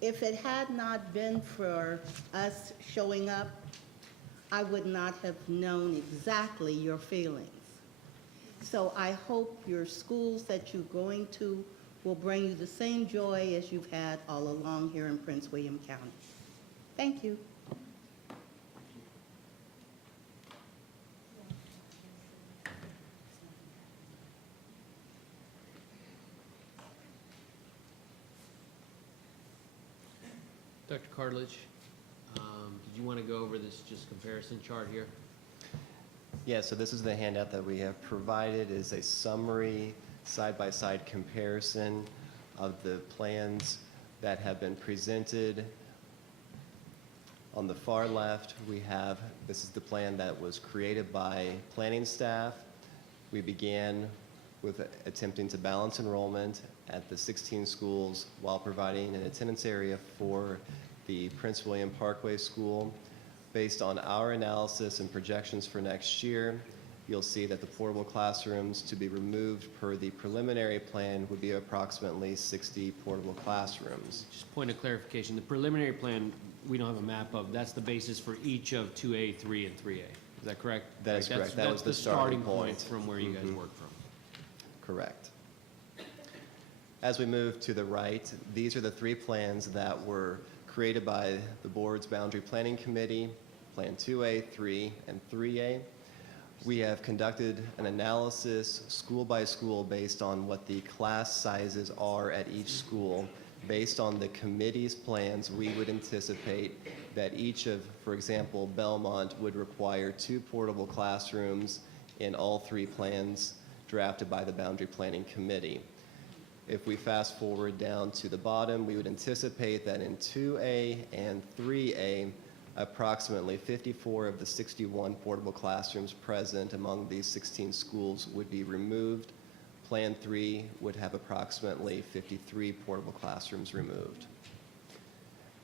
If it had not been for us showing up, I would not have known exactly your feelings. So I hope your schools that you're going to will bring you the same joy as you've had all along here in Prince William County. Thank you. Dr. Cartlidge, did you want to go over this just comparison chart here? Yeah, so this is the handout that we have provided. It is a summary side-by-side comparison of the plans that have been presented. On the far left, this is the plan that was created by planning staff. We began with attempting to balance enrollment at the 16 schools while providing an attendance area for the Prince William Parkway School. Based on our analysis and projections for next year, you'll see that the portable classrooms to be removed per the preliminary plan would be approximately 60 portable classrooms. Just point of clarification, the preliminary plan, we don't have a map of, that's the basis for each of 2A, 3, and 3A. Is that correct? That is Right, correct. That that's was the starting point. from where you guys Mhm. work from. Correct. As we move to the right, these are the three plans that were created by the board's boundary planning committee, Plan 2A, 3, and 3A. We have conducted an analysis school by school based on what the class sizes are at each school. Based on the committee's plans, we would anticipate that each of, for example, Belmont would require 2 portable classrooms in all 3 plans drafted by the Boundary Planning Committee. If we fast forward down to the bottom, we would anticipate that in 2A and 3A, approximately 54 of the 61 portable classrooms present among these 16 schools would be removed. Plan 3 would have approximately 53 portable classrooms removed.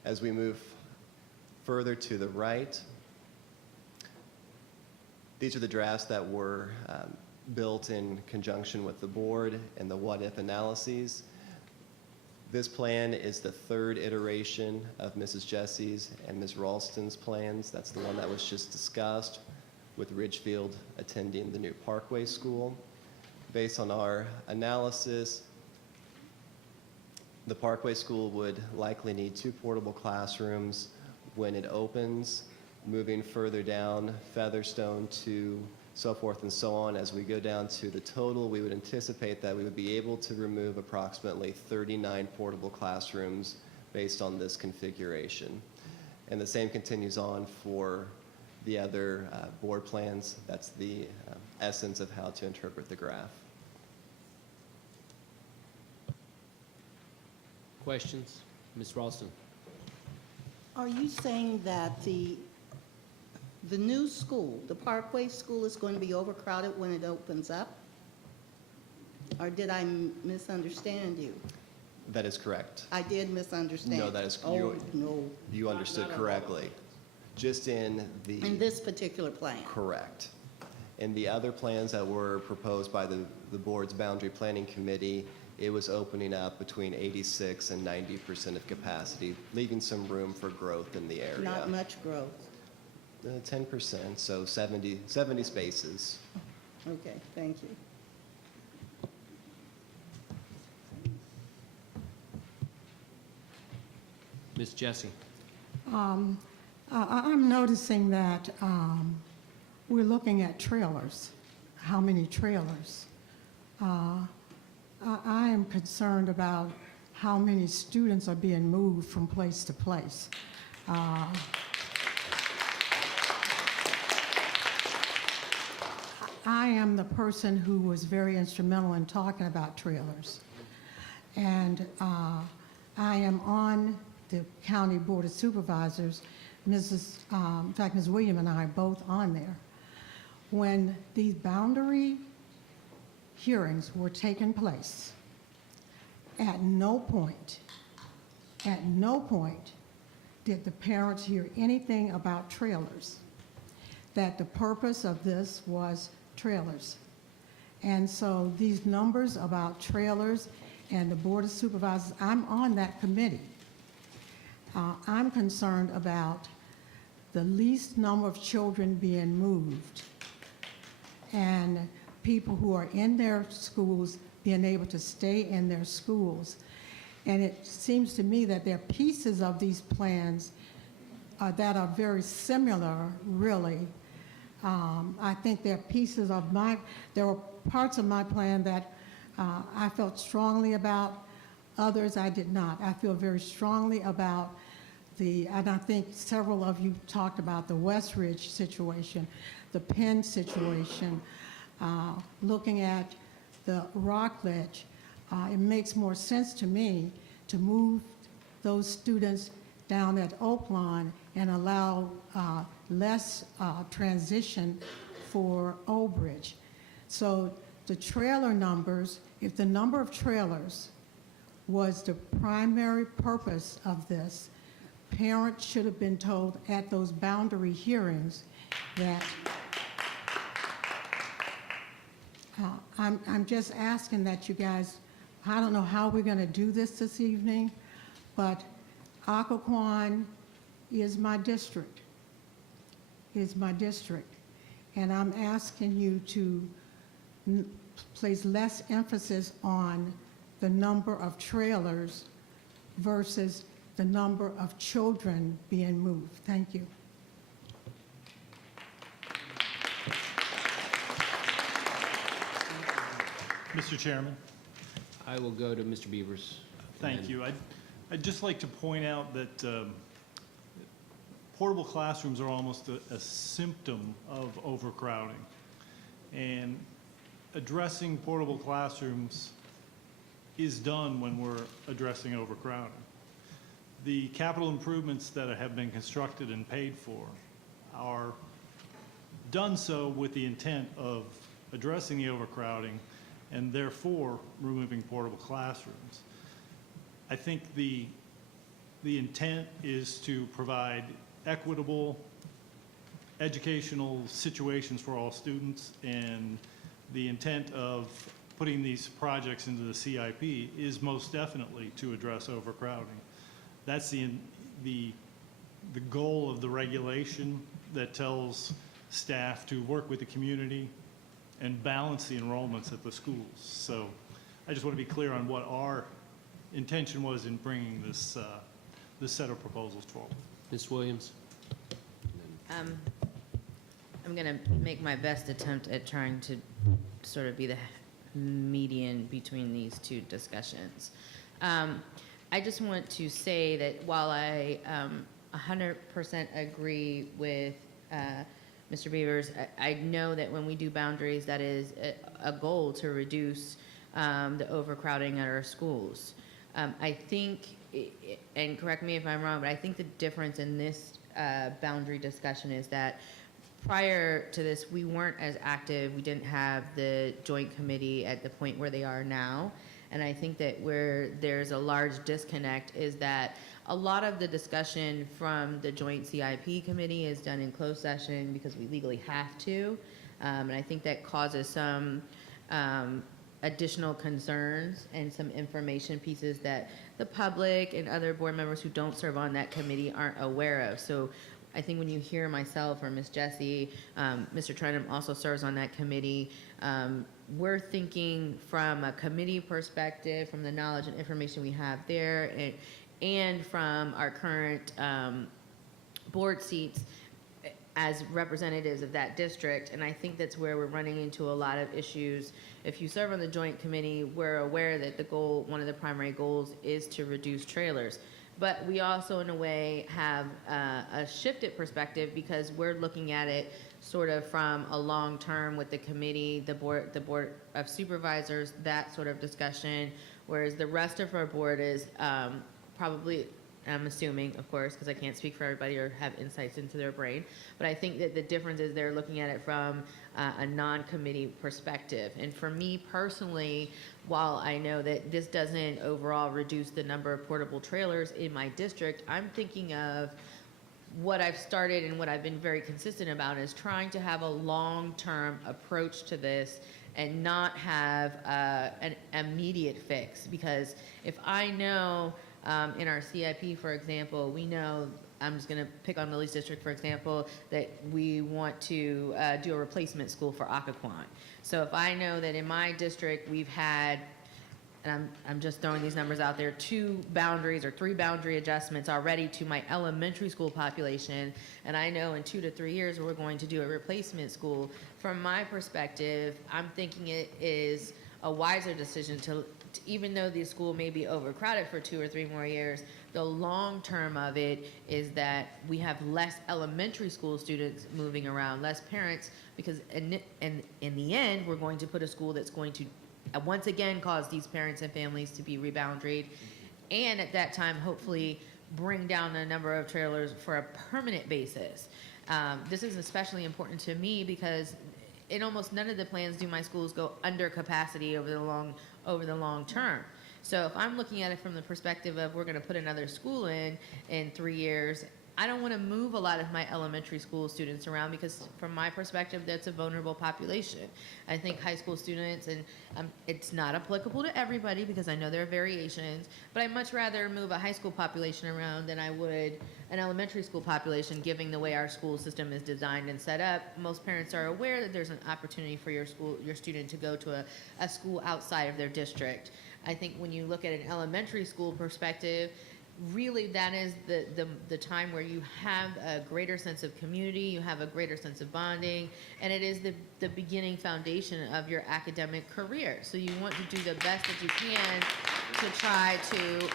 As we move further to the right, these are the drafts that were built in conjunction with the board and the what-if analyses. This plan is the 3rd iteration of Mrs. Jesse's and Ms. Ralston's plans. That's the one that was just discussed, with Ridgefield attending the new Parkway school. Based on our analysis, the Parkway school would likely need 2 portable classrooms when it opens. Moving further down, Featherstone to so forth and so on. As we go down to the total, we would anticipate that we would be able to remove approximately 39 portable classrooms based on this configuration. And the same continues on for the other board plans. That's the essence of how to interpret the graph. Questions? Ms. Ralston? Are you saying that the new school, the Parkway School, is going to be overcrowded when it opens up? Or did I misunderstand you? That is correct. I did misunderstand. No, that is, Oh, no. you understood correctly. Just in the... In this particular plan? Correct. In the other plans that were proposed by the board's boundary planning committee, it was opening up between 86 and 90% of capacity, leaving some room for growth in the area. Not much growth. 10%, so 70 spaces. Okay, thank you. Ms. Jessie? I'm noticing that we're looking at trailers. How many trailers? I am concerned about how many students are being moved from place to place. I am the person who was very instrumental in talking about trailers. And I am on the County Board of Supervisors. In fact, Ms. William and I are both on there. When these boundary hearings were taking place, at no point did the parents hear anything about trailers, that the purpose of this was trailers. And so these numbers about trailers and the Board of Supervisors, I'm on that committee. I'm concerned about the least number of children being moved and people who are in their schools being able to stay in their schools. And it seems to me that there are pieces of these plans that are very similar, really. I think there were parts of my plan that I felt strongly about, others I did not. I feel very strongly about and I think several of you talked about the Westridge situation, the Penn situation, looking at the Rockledge. It makes more sense to me to move those students down at Oaklawn and allow less transition for Old Bridge. So the trailer numbers, if the number of trailers was the primary purpose of this, parents should have been told at those boundary hearings that I'm just asking that you guys, I don't know how we're going to do this evening, but Occoquan is my district, and I'm asking you to place less emphasis on the number of trailers versus the number of children being moved. Thank you. Mr. Chairman. I will go to Mr. Beavers. Thank you. I'd just like to point out that portable classrooms are almost a symptom of overcrowding. And addressing portable classrooms is done when we're addressing overcrowding. The capital improvements that have been constructed and paid for are done so with the intent of addressing the overcrowding and therefore removing portable classrooms. I think the intent is to provide equitable educational situations for all students, and the intent of putting these projects into the CIP is most definitely to address overcrowding. That's the goal of the regulation that tells staff to work with the community and balance the enrollments at the schools. So I just want to be clear on what our intention was in bringing this set of proposals forward. Ms. Williams? I'm going to make my best attempt at trying to sort of be the median between these two discussions. I just want to say that while I 100% agree with Mr. Beavers, I know that when we do boundaries, that is a goal to reduce the overcrowding at our schools. I think, and correct me if I'm wrong, but I think the difference in this boundary discussion is that prior to this, we weren't as active. We didn't have the joint committee at the point where they are now. And I think that where there's a large disconnect is that a lot of the discussion from the joint CIP committee is done in closed session because we legally have to. And I think that causes some additional concerns and some information pieces that the public and other board members who don't serve on that committee aren't aware of. So I think when you hear myself or Ms. Jessie, Mr. Trenum also serves on that committee, we're thinking from a committee perspective, from the knowledge and information we have there, and from our current board seats as representatives of that district. And I think that's where we're running into a lot of issues. If you serve on the joint committee, we're aware that the goal, one of the primary goals, is to reduce trailers. But we also, in a way, have a shifted perspective because we're looking at it sort of from a long term with the committee, the board of supervisors, that sort of discussion, whereas the rest of our board is probably, I'm assuming, of course, because I can't speak for everybody or have insights into their brain, but I think that the difference is they're looking at it from a non-committee perspective. And for me personally, while I know that this doesn't overall reduce the number of portable trailers in my district, I'm thinking of what I've started and what I've been very consistent about is trying to have a long-term approach to this and not have an immediate fix. Because if I know in our CIP, for example, we know, I'm just going to pick on Lily's district, for example, that we want to do a replacement school for Occoquan. So if I know that in my district we've had, and I'm just throwing these numbers out there, 2 boundaries or 3 boundary adjustments already to my elementary school population, and I know in 2 to 3 years we're going to do a replacement school, from my perspective, I'm thinking it is a wiser decision to even though the school may be overcrowded for 2 or 3 more years, the long term of it is that we have less elementary school students moving around, less parents, because in the end, we're going to put a school that's going to once again cause these parents and families to be reboundaried, and at that time, hopefully, bring down the number of trailers for a permanent basis. This is especially important to me because in almost none of the plans do my schools go under capacity over the long term. So if I'm looking at it from the perspective of we're going to put another school in 3 years, I don't want to move a lot of my elementary school students around because from my perspective, that's a vulnerable population. I think high school students, and it's not applicable to everybody because I know there are variations, but I'd much rather move a high school population around than I would an elementary school population, given the way our school system is designed and set up. Most parents are aware that there's an opportunity for your student to go to a school outside of their district. I think when you look at an elementary school perspective, really that is the time where you have a greater sense of community, you have a greater sense of bonding, and it is the beginning foundation of your academic career. So you want to do the best that you can to try to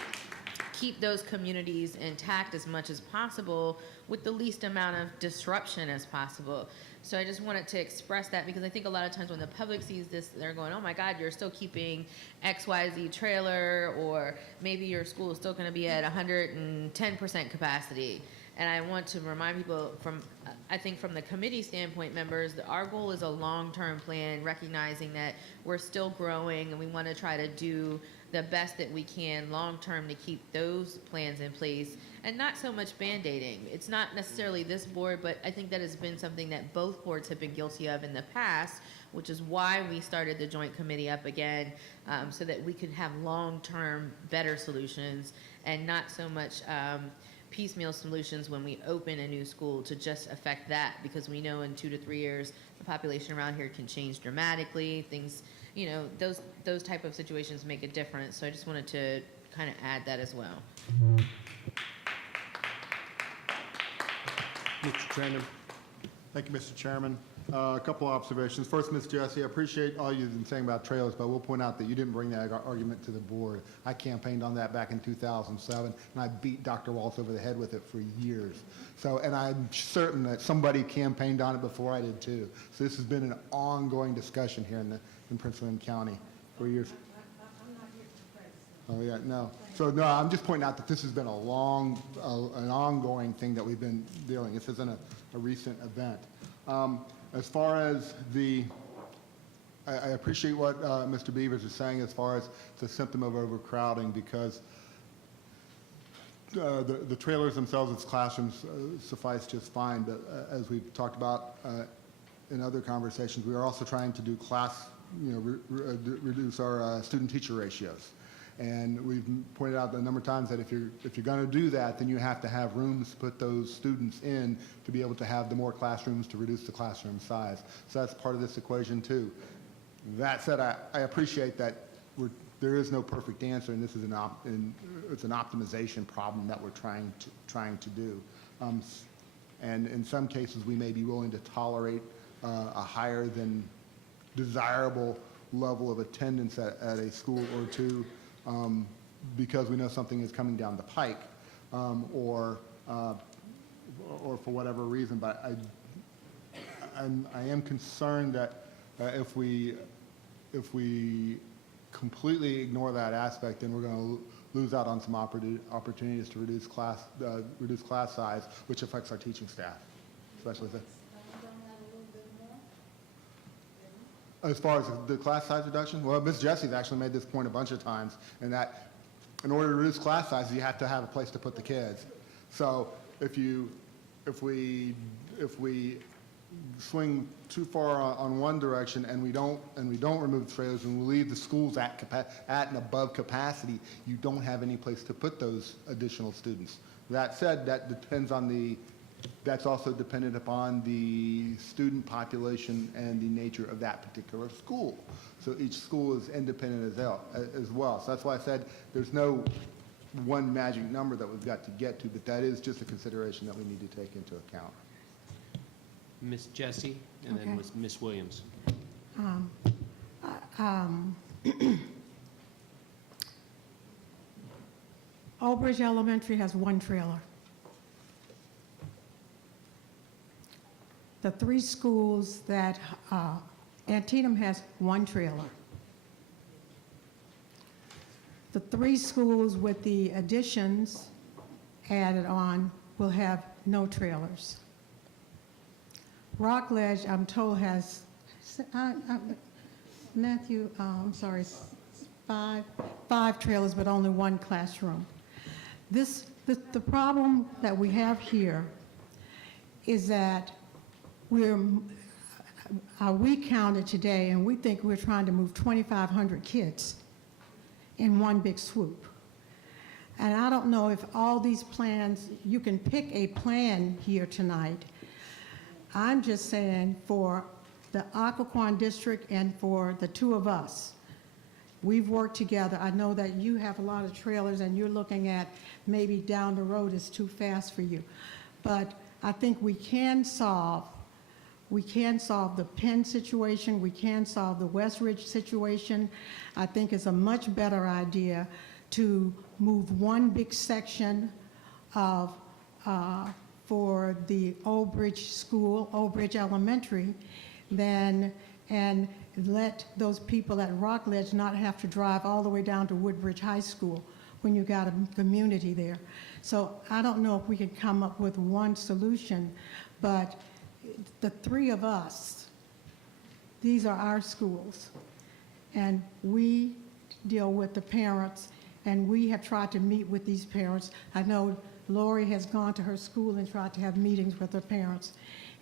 keep those communities intact as much as possible with the least amount of disruption as possible. So I just wanted to express that because I think a lot of times when the public sees this, they're going, oh my God, you're still keeping XYZ trailer, or maybe your school is still going to be at 110% capacity. And I want to remind people I think from the committee standpoint, members, that our goal is a long-term plan, recognizing that we're still growing and we want to try to do the best that we can long-term to keep those plans in place and not so much band-aiding. It's not necessarily this board, but I think that has been something that both boards have been guilty of in the past, which is why we started the joint committee up again, so that we could have long-term better solutions and not so much piecemeal solutions when we open a new school to just affect that, because we know in 2 to 3 years the population around here can change dramatically. Things, you know, those type of situations make a difference. So I just wanted to kind of add that as well. Mr. Trenum. Thank you, Mr. Chairman. A couple of observations. First, Ms. Jessie, I appreciate all you've been saying about trailers, but I will point out that you didn't bring that argument to the board. I campaigned on that back in 2007, and I beat Dr. Waltz over the head with it for years. So, and I'm certain that somebody campaigned on it before I did too. So this has been an ongoing discussion here in Prince William County for years. I'm not here to praise. Oh yeah, no. So no, I'm just pointing out that this has been an ongoing thing that we've been dealing. This isn't a recent event. As far as I appreciate what Mr. Beavers is saying as far as the symptom of overcrowding, because the trailers themselves as classrooms suffice just fine, but as we've talked about in other conversations, we are also trying to do reduce our student-teacher ratios. And we've pointed out a number of times that if you're going to do that, then you have to have rooms to put those students in to be able to have the more classrooms to reduce the classroom size. So that's part of this equation too. That said, I appreciate that there is no perfect answer, and this is it's an optimization problem that we're trying to do. And in some cases, we may be willing to tolerate a higher than desirable level of attendance at a school or two, because we know something is coming down the pike, or for whatever reason. But I am concerned that if we completely ignore that aspect, then we're going to lose out on some opportunities to reduce class size, which affects our teaching staff, especially as far as the class size reduction. Well, Ms. Jessie's actually made this point a bunch of times, and that in order to reduce class sizes, you have to have a place to put the kids. So if we swing too far on one direction and we don't remove the trailers and we leave the schools at and above capacity, you don't have any place to put those additional students. That said, that's also dependent upon the student population and the nature of that particular school. So each school is independent as well. So that's why I said there's no one magic number that we've got to get to, but that is just a consideration that we need to take into account. Ms. Jessie, and then Okay. Ms. Williams. Old Bridge Elementary has one trailer. The 3 schools that, Antietam has one trailer. The 3 schools with the additions added on will have no trailers. Rockledge, I'm told, has, Matthew, I'm sorry, five trailers, but only one classroom. The problem that we have here is that we counted today, and we think we're trying to move 2,500 kids in one big swoop. And I don't know if all these plans, you can pick a plan here tonight. I'm just saying for the Occoquan district and for the two of us, we've worked together. I know that you have a lot of trailers and you're looking at maybe down the road is too fast for you. But I think we can solve the Penn situation, we can solve the West Ridge situation. I think it's a much better idea to move one big section of, for the Old Bridge School, Old Bridge Elementary, and let those people at Rockledge not have to drive all the way down to Woodbridge High School when you got a community there. So I don't know if we can come up with one solution, but the three of us, these are our schools, and we deal with the parents, and we have tried to meet with these parents. I know Lori has gone to her school and tried to have meetings with her parents,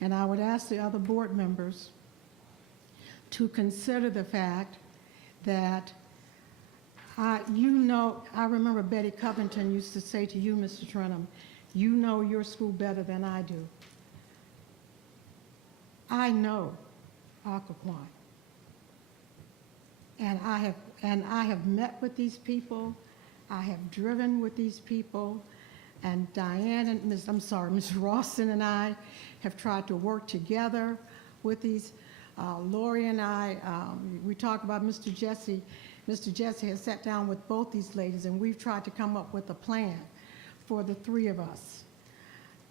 and I would ask the other board members to consider the fact that I remember Betty Covington used to say to you, Mr. Trenum, you know your school better than I do. I know Occoquan, and I have met with these people, I have driven with these people, and Diane and Ms. Rawson and I have tried to work together with these. Lori and I, we talk about Mr. Jesse. Mr. Jesse has sat down with both these ladies, and we've tried to come up with a plan for the three of us.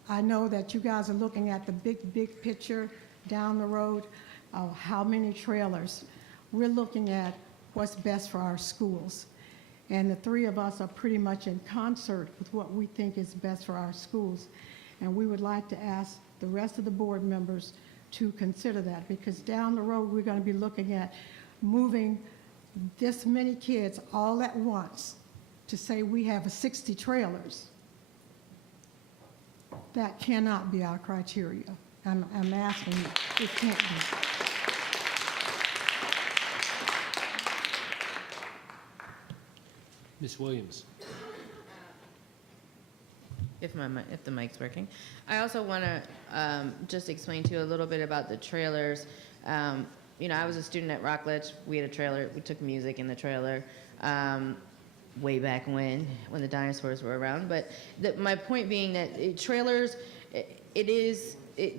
I know that you guys are looking at the big picture down the road of how many trailers. We're looking at what's best for our schools. And the three of us are pretty much in concert with what we think is best for our schools. And we would like to ask the rest of the board members to consider that, because down the road, we're going to be looking at moving this many kids all at once to say we have 60 trailers. That cannot be our criteria. I'm asking you, it can't be. Ms. Williams. If the mic's working. I also want to just explain to you a little bit about the trailers. You know, I was a student at Rockledge. We had a trailer. We took music in the trailer way back when the dinosaurs were around. But my point being that trailers,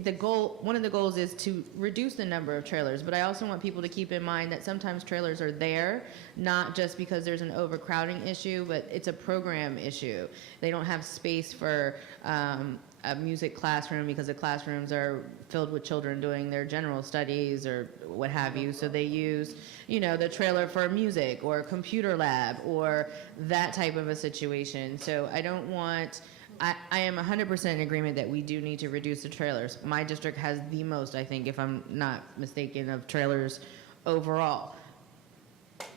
the goal, one of the goals is to reduce the number of trailers, but I also want people to keep in mind that sometimes trailers are there, not just because there's an overcrowding issue, but it's a program issue. They don't have space for a music classroom because the classrooms are filled with children doing their general studies or what have you, so they use, you know, the trailer for music or a computer lab or that type of a situation. So I don't want, I am 100% in agreement that we do need to reduce the trailers. My district has the most, I think, if I'm not mistaken, of trailers overall.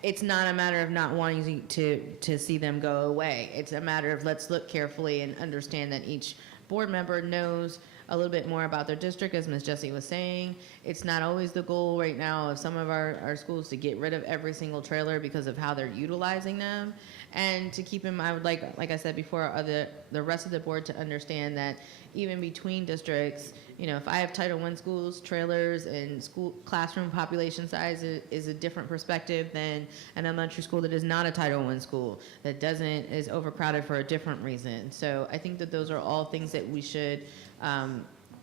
It's not a matter of not wanting to see them go away. It's a matter of let's look carefully and understand that each board member knows a little bit more about their district, as Ms. Jessie was saying. It's not always the goal right now of some of our schools to get rid of every single trailer because of how they're utilizing them. And to keep in mind, I would like I said before, the rest of the board to understand that even between districts, you know, if I have Title I schools, trailers, and school classroom population size is a different perspective than an elementary school that is not a Title I school, that is overcrowded for a different reason. So I think that those are all things that we should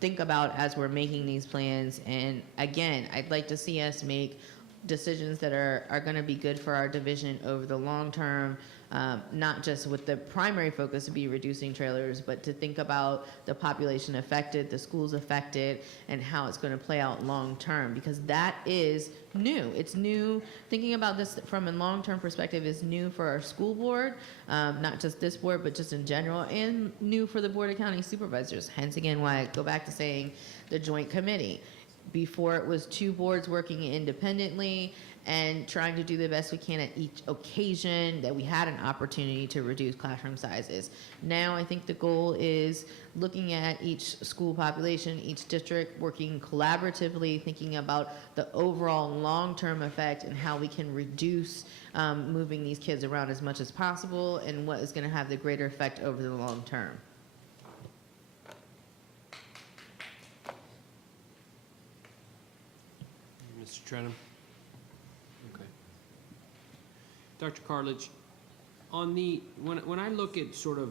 think about as we're making these plans. And again, I'd like to see us make decisions that are going to be good for our division over the long term, not just with the primary focus to be reducing trailers, but to think about the population affected, the schools affected, and how it's going to play out long term, because that is new. It's new. Thinking about this from a long-term perspective is new for our school board, not just this board, but just in general, and new for the Board of County Supervisors. Hence, again, why I go back to saying the joint committee. Before it was two boards working independently, and trying to do the best we can at each occasion that we had an opportunity to reduce classroom sizes. Now I think the goal is looking at each school population, each district, working collaboratively, thinking about the overall long-term effect and how we can reduce moving these kids around as much as possible and what is going to have the greater effect over the long term. Mr. Trenum? Okay. Dr. Cartlidge, on the, when I look at sort of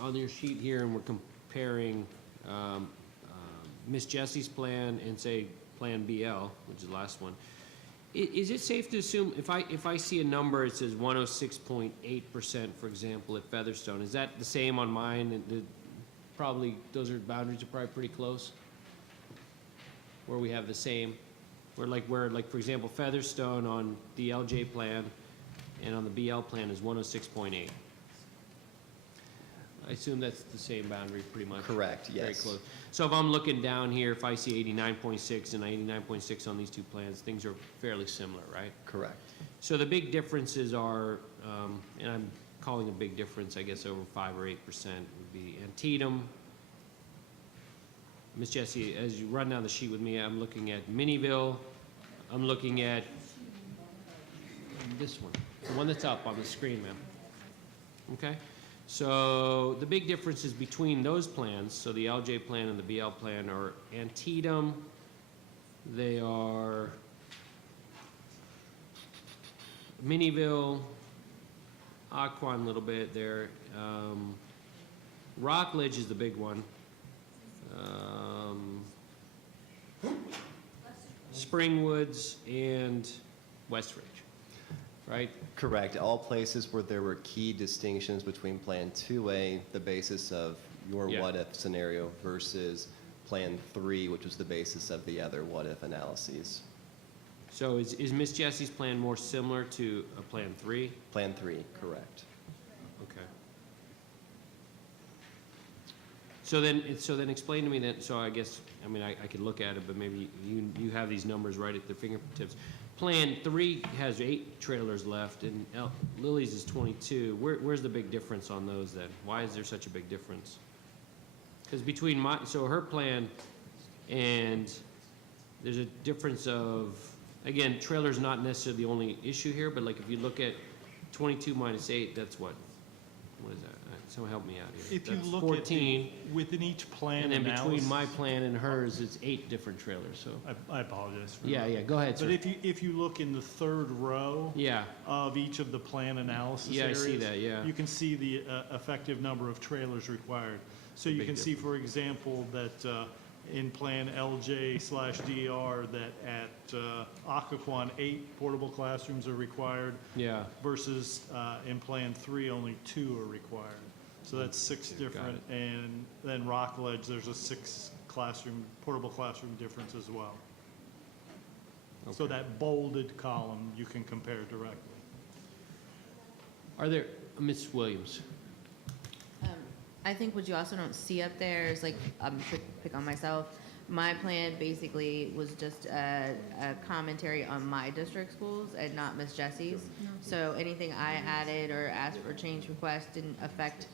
on your sheet here and we're comparing Miss Jessie's plan and say Plan BL, which is the last one, is it safe to assume if I see a number, it says 106.8%, for example, at Featherstone, is that the same on mine? And probably, those are boundaries are probably pretty close, where we have the same. Where, for example, Featherstone on the LJ plan and on the BL plan is 106.8. I assume that's the same boundary pretty much. Correct, yes. Very close. So if I'm looking down here, if I see 89.6 and 89.6 on these two plans, things are fairly similar, right? Correct. So the big differences are, and I'm calling a big difference, I guess, over 5 or 8% would be Antietam. Miss Jessie, as you run down the sheet with me, I'm looking at Minnieville. I'm looking at this one, the one that's up on the screen, ma'am. Okay? So the big differences between those plans, so the LJ plan and the BL plan, are Antietam. They are Minnieville, Aquan a little bit there. Rockledge is the big one. Springwoods and Westridge, right? Correct. All places where there were key distinctions between Plan 2A, the basis of your Yeah. what-if scenario, versus Plan 3, which was the basis of the other what-if analyses. So is Miss Jessie's plan more similar to a Plan 3? Plan 3, correct. Okay. So then explain to me that, so I guess, I mean, I could look at it, but maybe you have these numbers right at the fingertips. Plan 3 has 8 trailers left, and Lily's is 22. Where's the big difference on those then? Why is there such a big difference? Because between so her plan and there's a difference of, again, trailer's not necessarily the only issue here, but like if you look at 22 minus 8, that's what is that? Someone help me out here. If you That's look 14, at within each plan and then analysis. between my plan and hers, it's 8 different trailers, so. I apologize for Yeah, that. yeah, go ahead, sir. But if you look in the third row Yeah, of each of the plan analysis Yeah, I areas. see that, yeah. You can see the effective number of trailers required. So you Big can see, for example, that in Plan LJ/DR, that at Occoquan, 8 portable classrooms are required yeah, versus in Plan 3, only 2 are required. So that's 6 Got different. And then Rockledge, there's a 6 portable classroom difference as well. So Okay. that bolded column you can compare directly. Are there, Ms. Williams? I think what you also don't see up there is like, pick on myself. My plan basically was just a commentary on my district schools and not Miss Jessie's. So anything I added or asked for change requests didn't affect,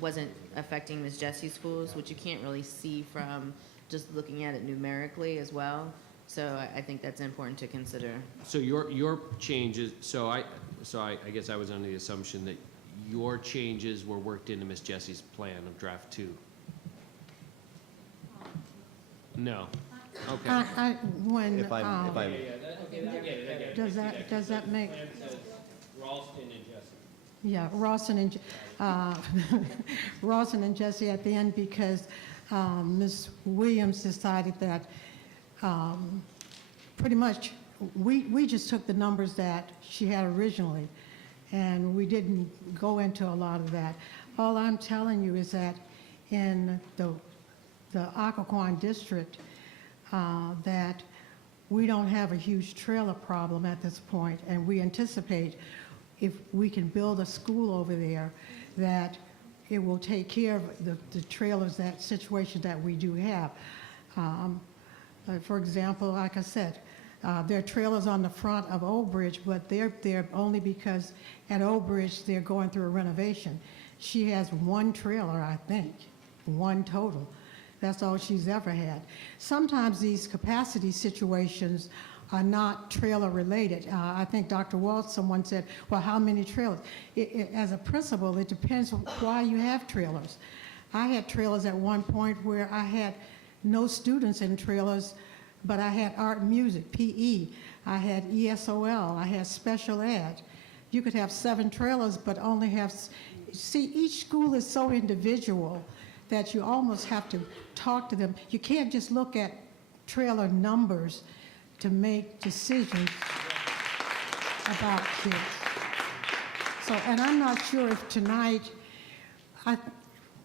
wasn't affecting Miss Jessie's schools, which you can't really see from just looking at it numerically as well. So I think that's important to consider. So your changes, so I guess I was under the assumption that your changes were worked into Miss Jessie's plan of draft 2. No. Okay. When, If I'm, Okay, I get it. does that make, Plan says Ralston and Jessie. yeah, Rawson and Jesse at the end, because Ms. Williams decided that pretty much, we just took the numbers that she had originally, and we didn't go into a lot of that. All I'm telling you is that in the Occoquan district, that we don't have a huge trailer problem at this point, and we anticipate if we can build a school over there, that it will take care of the trailers, that situation that we do have. For example, like I said, There are trailers on the front of Old Bridge, but they're there only because at Old Bridge, they're going through a renovation. She has one trailer, I think, one total. That's all she's ever had. Sometimes these capacity situations are not trailer related. I think Dr. Waltz, someone said, well, how many trailers? As a principal, it depends why you have trailers. I had trailers at one point where I had no students in trailers, but I had art and music, PE. I had ESOL. I had special ed. You could have 7 trailers, but only have, see, each school is so individual that you almost have to talk to them. You can't just look at trailer numbers to make decisions about kids. So, and I'm not sure if tonight,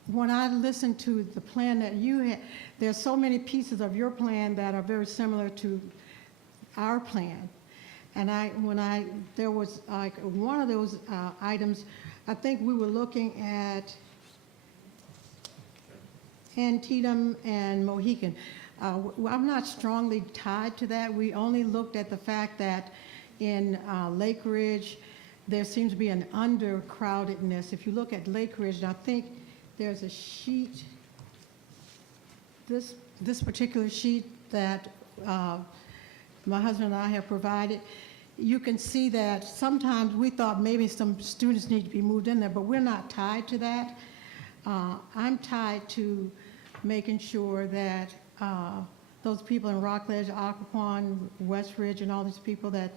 when I listened to the plan that you had, there's so many pieces of your plan that are very similar to our plan. And there was like one of those items, I think we were looking at Antietam and Mohican. I'm not strongly tied to that. We only looked at the fact that in Lake Ridge, there seems to be an undercrowdedness. If you look at Lake Ridge, and I think there's a sheet, this particular sheet that my husband and I have provided, you can see that sometimes we thought maybe some students need to be moved in there, but we're not tied to that. I'm tied to making sure that those people in Rockledge, Occoquan, West Ridge, and all these people, that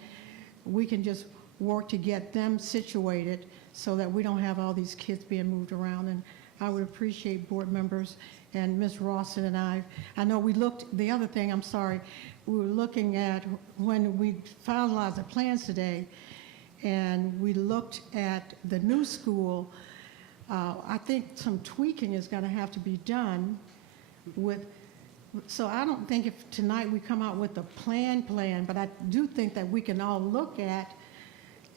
we can just work to get them situated so that we don't have all these kids being moved around. And I would appreciate board members and Ms. Rawson and I know we looked, the other thing, I'm sorry, we were looking at when we finalized the plans today, and we looked at the new school. I think some tweaking is going to have to be done with, so I don't think if tonight we come out with a plan, but I do think that we can all look at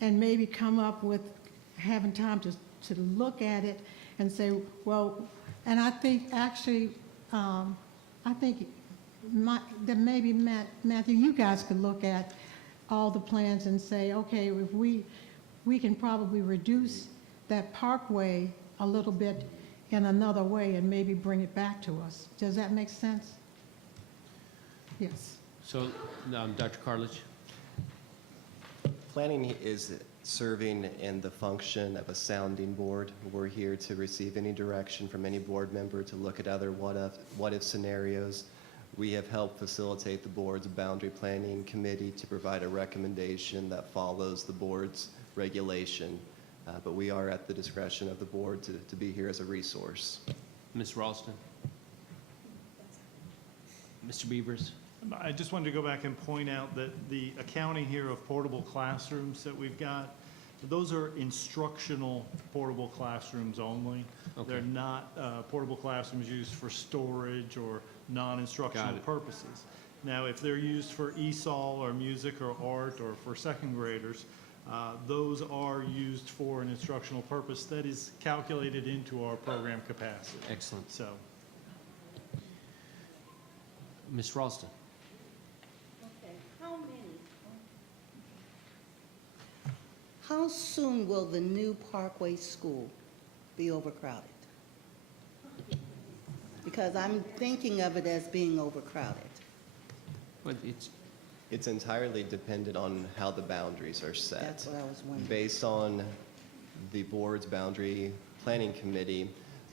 and maybe come up with having time to look at it and say, well, and I think actually, I think that maybe Matthew, you guys could look at all the plans and say, okay, if we can probably reduce that Parkway a little bit in another way and maybe bring it back to us. Does that make sense? Yes. So, Dr. Carlich? Planning is serving in the function of a sounding board. We're here to receive any direction from any board member to look at other what-if scenarios. We have helped facilitate the board's boundary planning committee to provide a recommendation that follows the board's regulation. But we are at the discretion of the board to be here as a resource. Ms. Ralston? Mr. Beavers? I just wanted to go back and point out that the accounting here of portable classrooms that we've got, those are instructional portable classrooms only. Okay. They're not portable classrooms used for storage or non-instructional purposes. Now, if they're used for ESOL or music or art or for second graders, those are used for an instructional purpose that is calculated into our program capacity. Excellent. So, Ms. Ralston? Okay, how soon will the new Parkway School be overcrowded? Because I'm thinking of it as being overcrowded. But It's entirely dependent on how the boundaries are set. That's what I was wondering. Based on the board's boundary planning committee,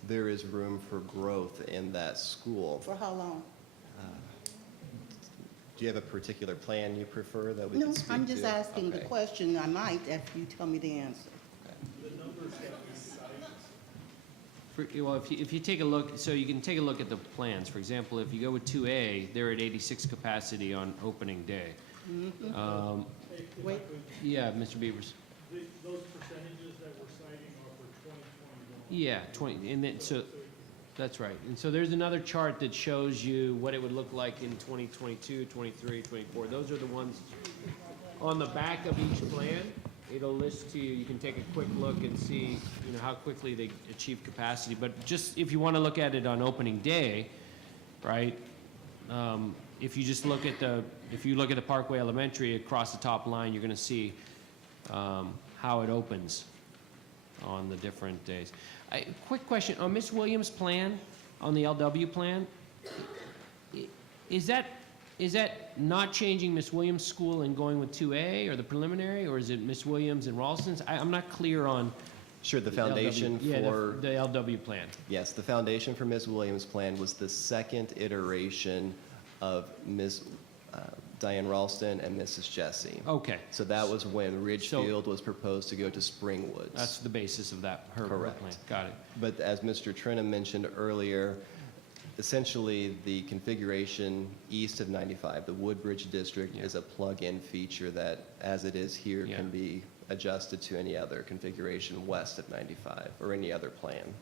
there is room for growth in that school. For how long? Do you have a particular plan you prefer that we No, can speak to? I'm just asking the Okay. question. I might if you tell me the answer. well, if you take a look, so you can take a look at the plans. For example, if you go with 2A, they're at 86 capacity on opening day. Wait, Yeah, Mr. Beavers? those percentages that we're citing are for 2021. Yeah, 20, and then, so, that's right. And so there's another chart that shows you what it would look like in 2022, 23, 24. Those are the ones on the back of each plan. It'll list to you, you can take a quick look and see, how quickly they achieve capacity. But just if you want to look at it on opening day, right, if you just look at the, if you look at the Parkway Elementary across the top line, you're going to see how it opens on the different days. Quick question, on Ms. Williams' plan, on the LW plan, is that not changing Ms. Williams' school and going with 2A or the preliminary, or is it Ms. Williams and Ralston's? I'm not clear on. Sure, the foundation LW, yeah, for... the LW plan. Yes, the foundation for Ms. Williams' plan was the second iteration of Ms. Diane Ralston and Mrs. Jesse. Okay. So that was when Ridgefield was proposed to go to Springwoods. That's the basis of that, her Correct. plan. Got it. But as Mr. Trenum mentioned earlier, essentially the configuration east of 95, the Woodbridge District, Yeah. is a plug-in feature that, as it is here, Yeah. can be adjusted to any other configuration west of 95 or any other plan.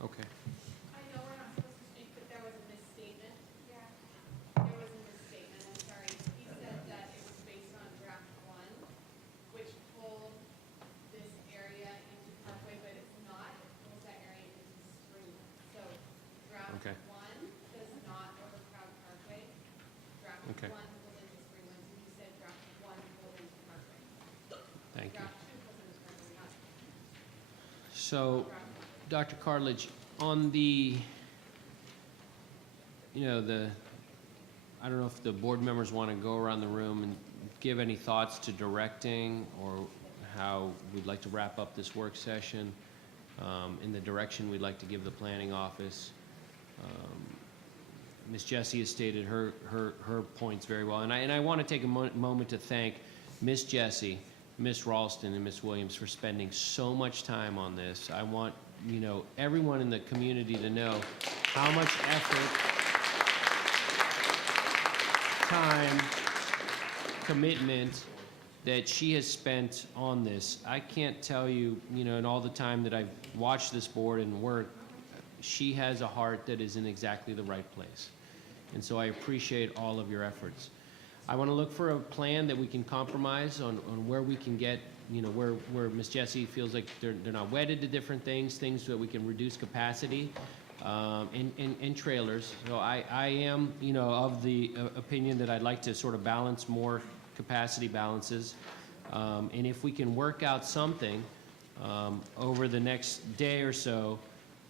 Okay. I know we're not supposed to speak, but there was a misstatement. Yeah. There was a misstatement, I'm sorry. He said that it was based on draft one, which pulled this area into Parkway, but it's not. It pulls that area into Springwood. So draft Okay. one does not overcrowd Parkway. Draft Okay. one pulled into Springwood, so he said draft one pulled into Parkway. Thank you. Draft two pulls into Parkway, not So, draft one. Dr. Cartledge, on the, you know, the, I don't know if the board members want to go around the room and give any thoughts to directing or how we'd like to wrap up this work session, in the direction we'd like to give the planning office. Ms. Jessie has stated her points very well, and I want to take a moment to thank Ms. Jessie, Ms. Ralston, and Ms. Williams for spending so much time on this. I want, you know, everyone in the community to know how much effort, time, commitment that she has spent on this. I can't tell you, you know, in all the time that I've watched this board and work, she has a heart that is in exactly the right place. And so I appreciate all of your efforts. I want to look for a plan that we can compromise on where we can get, you know, where Ms. Jessie feels like they're not wedded to different things that we can reduce capacity in trailers. So I am, you know, of the opinion that I'd like to sort of balance more capacity balances. And if we can work out something over the next day or so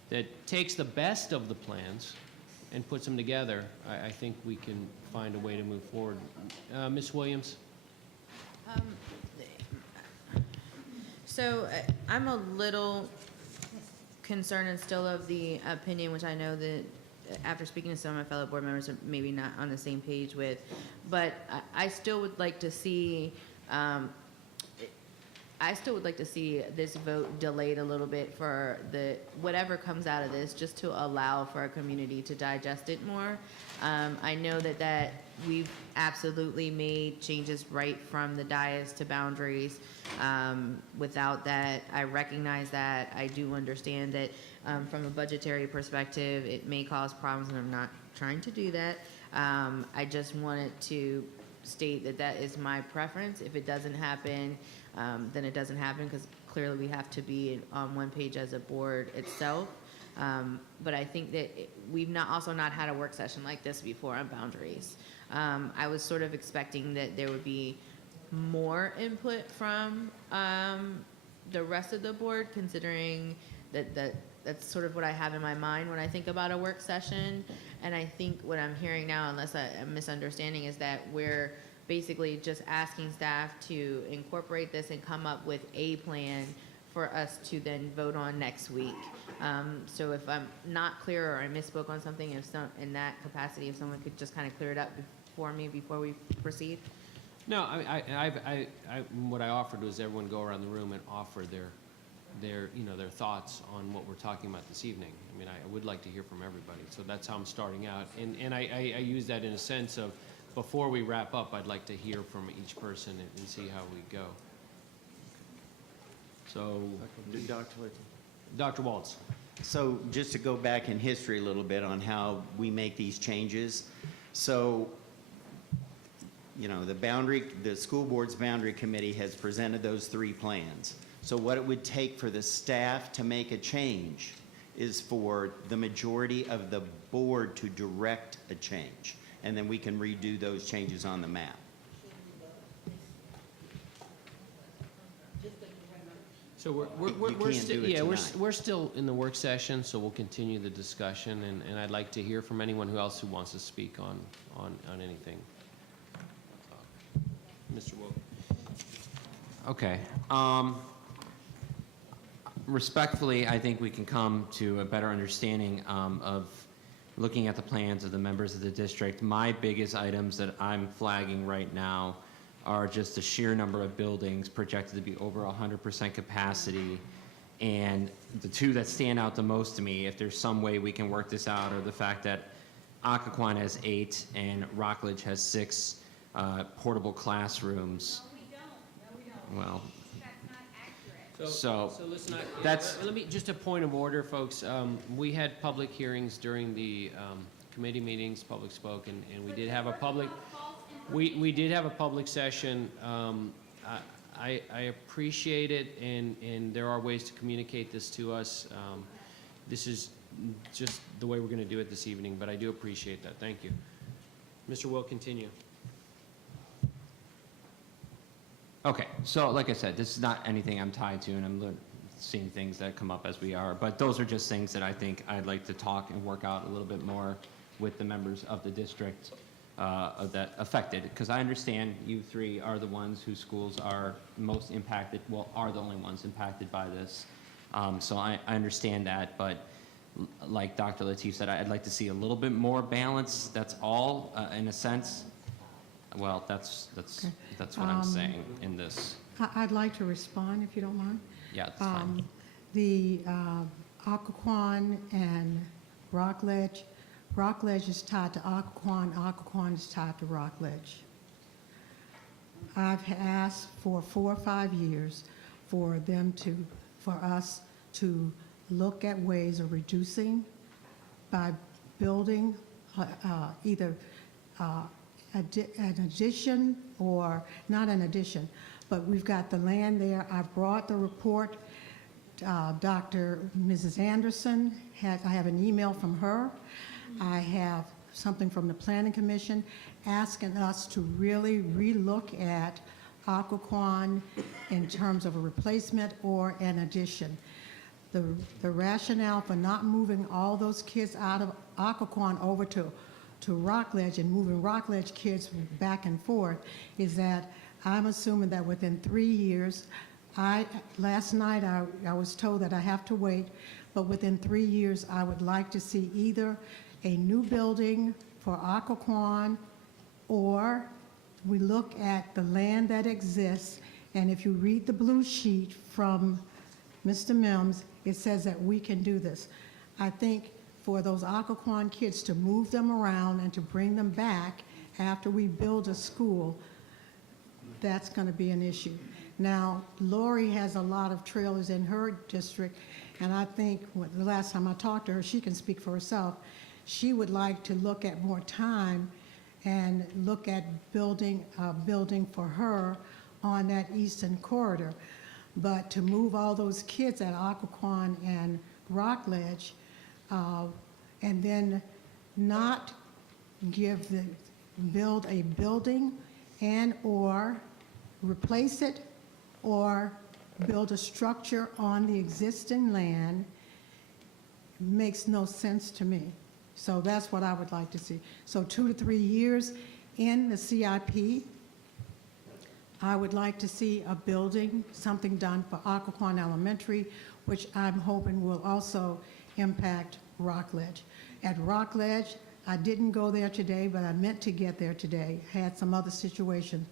that takes the best of the plans and puts them together, I think we can find a way to move forward. Ms. Williams? So I'm a little concerned and still of the opinion, which I know that after speaking to some of my fellow board members are maybe not on the same page with, but I still would like to see, this vote delayed a little bit for whatever comes out of this, just to allow for our community to digest it more. I know that we've absolutely made changes right from the dais to boundaries. Without that, I recognize that. I do understand that from a budgetary perspective, it may cause problems, and I'm not trying to do that. I just wanted to state that is my preference. If it doesn't happen, then it doesn't happen, because clearly we have to be on one page as a board itself. But I think that we've also not had a work session like this before on boundaries. I was sort of expecting that there would be more input from the rest of the board, considering that's sort of what I have in my mind when I think about a work session. And I think what I'm hearing now, unless I'm misunderstanding, is that we're basically just asking staff to incorporate this and come up with a plan for us to then vote on next week. So if I'm not clear or I misspoke on something, in that capacity, if someone could just kind of clear it up for me before we proceed. No, I what I offered was everyone go around the room and offer their thoughts on what we're talking about this evening. I mean, I would like to hear from everybody, so that's how I'm starting out. And I use that in a sense of, before we wrap up, I'd like to hear from each person and see how we go. So, Dr. Waltz. So just to go back in history a little bit on how we make these changes. So, you know, the school board's boundary committee has presented those 3 plans. So what it would take for the staff to make a change is for the majority of the board to direct a change. and then we can redo those changes on the map. So You we're can't still, do it yeah, tonight. we're still in the work session, so we'll continue the discussion, and I'd like to hear from anyone else who wants to speak on anything. Mr. Wu. Okay. Respectfully, I think we can come to a better understanding of looking at the plans of the members of the district. My biggest items that I'm flagging right now are just the sheer number of buildings projected to be over 100% capacity. And the two that stand out the most to me, if there's some way we can work this out, are the fact that Occoquan has 8 and Rockledge has 6 portable classrooms. No, we don't. Well, That's not accurate. So, let's not, that's- let me, just a point of order, folks. We had public hearings during the committee meetings, public spoke, and we did have a public, we did have a public session. I appreciate it, and there are ways to communicate this to us. This is just the way we're going to do it this evening, but I do appreciate that. Thank you. Mr. Will, continue. okay, so like I said, this is not anything I'm tied to, and I'm seeing things that come up as we are, but those are just things that I think I'd like to talk and work out a little bit more with the members of the district that affected, because I understand you three are the ones whose schools are most impacted, well, are the only ones impacted by this. So I understand that, but like Dr. Lateef said, I'd like to see a little bit more balance, that's all, in a sense. Well, that's what I'm saying in this. I'd like to respond, if you don't mind. Yeah, that's fine. The Occoquan and Rockledge, Rockledge is tied to Occoquan, Occoquan is tied to Rockledge. I've asked for 4 or 5 years for us to look at ways of reducing by building either an addition or not an addition, but we've got the land there. I brought the report. Mrs. Anderson, I have an email from her. I have something from the Planning Commission asking us to really relook at Occoquan in terms of a replacement or an addition. The rationale for not moving all those kids out of Occoquan over to Rockledge and moving Rockledge kids back and forth is that I'm assuming that within 3 years, last night I was told that I have to wait, but within 3 years I would like to see either a new building for Occoquan, or we look at the land that exists, and if you read the blue sheet from Mr. Mims, it says that we can do this. I think for those Occoquan kids to move them around and to bring them back after we build a school, that's going to be an issue. Now, Lori has a lot of trailers in her district, and I think the last time I talked to her, she can speak for herself, she would like to look at more time and look at building a building for her on that eastern corridor. But to move all those kids at Occoquan and Rockledge, and then not build a building and or replace it or build a structure on the existing land makes no sense to me. So that's what I would like to see. So 2 to 3 years in the CIP, I would like to see a building, something done for Occoquan Elementary, which I'm hoping will also impact Rockledge. At Rockledge, I didn't go there today, but I meant to get there today. Had some other situations.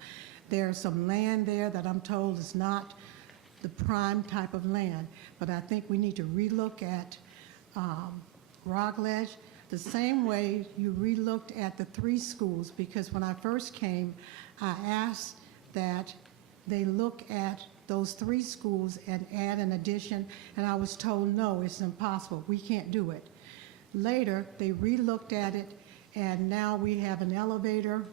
There's some land there that I'm told is not the prime type of land, but I think we need to relook at Rockledge the same way you relooked at the 3 schools, because when I first came, I asked that they look at those 3 schools and add an addition, and I was told, no, it's impossible, we can't do it. Later, they relooked at it, and now we have an elevator.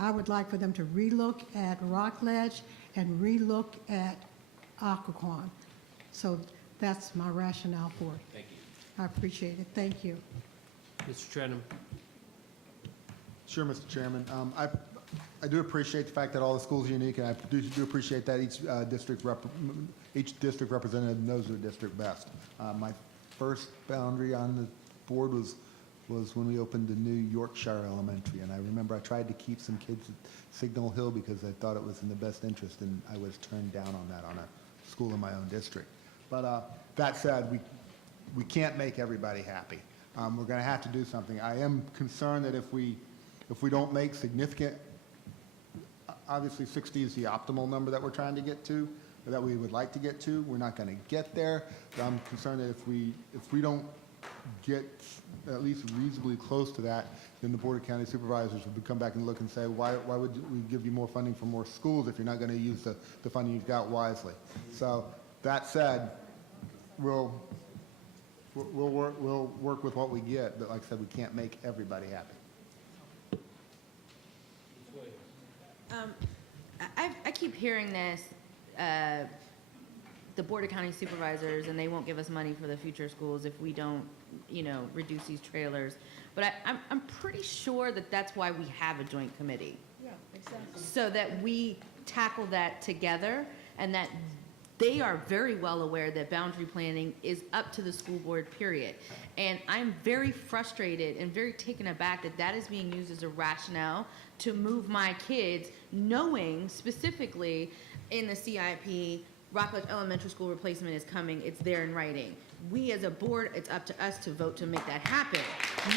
I would like for them to relook at Rockledge and relook at Occoquan. So that's my rationale for it. Thank you. I appreciate it. Thank you. Mr. Trenum. Sure, Mr. Chairman. I do appreciate the fact that all the schools are unique, and I do appreciate that each district representative knows their district best. My first boundary on the board was when we opened the new Yorkshire Elementary, and I remember I tried to keep some kids at Signal Hill because I thought it was in the best interest, and I was turned down on that on a school in my own district. But that said, we can't make everybody happy. We're going to have to do something. I am concerned that if we don't make significant, obviously 60 is the optimal number that we're trying to get to, or that we would like to get to. We're not going to get there. But I'm concerned that if we don't get at least reasonably close to that, then the Board of County Supervisors would come back and look and say, why would we give you more funding for more schools if you're not going to use the funding you've got wisely? So that said, we'll work with what we get, but like I said, we can't make everybody happy. I keep hearing this, the Board of County Supervisors, and they won't give us money for the future schools if we don't, reduce these trailers. But I'm pretty sure that that's why we have a joint committee. Yeah, exactly. So that we tackle that together, and that they are very well aware that boundary planning is up to the school board, period. And I'm very frustrated and very taken aback that that is being used as a rationale to move my kids, knowing specifically in the CIP, Rockledge Elementary School replacement is coming, it's there in writing. We as a board, it's up to us to vote to make that happen,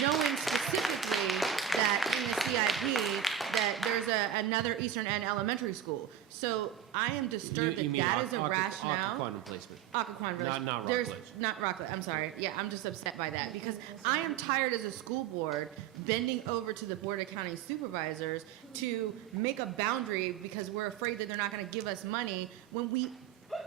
knowing specifically that in the CIP that there's another Eastern End Elementary School. So I am disturbed You that mean that is a Occoquan rationale. replacement. Occoquan Village. Not There's- Rockledge. Not Rockledge, I'm sorry. Yeah, I'm just upset by that because I am tired as a school board bending over to the Board of County Supervisors to make a boundary because we're afraid that they're not gonna give us money when we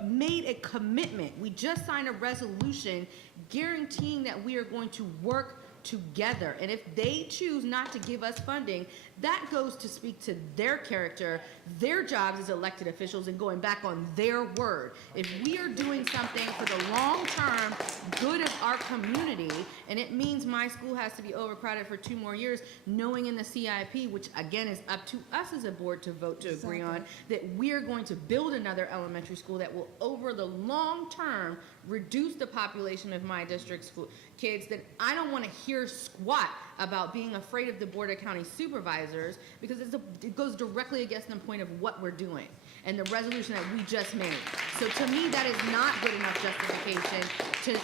made a commitment. We just signed a resolution guaranteeing that we are going to work together. And if they choose not to give us funding, that goes to speak to their character, their jobs as elected officials, and going back on their word. If we are doing something for the long-term good of our community, and it means my school has to be overcrowded for 2 more years, knowing in the CIP, which again is up to us as a board to vote to agree on, that we are going to build another elementary school that will, over the long term, reduce the population of my district school kids, then I don't want to hear squat about being afraid of the Board of County Supervisors because it goes directly against the point of what we're doing and the resolution that we just made. So to me, that is not good enough justification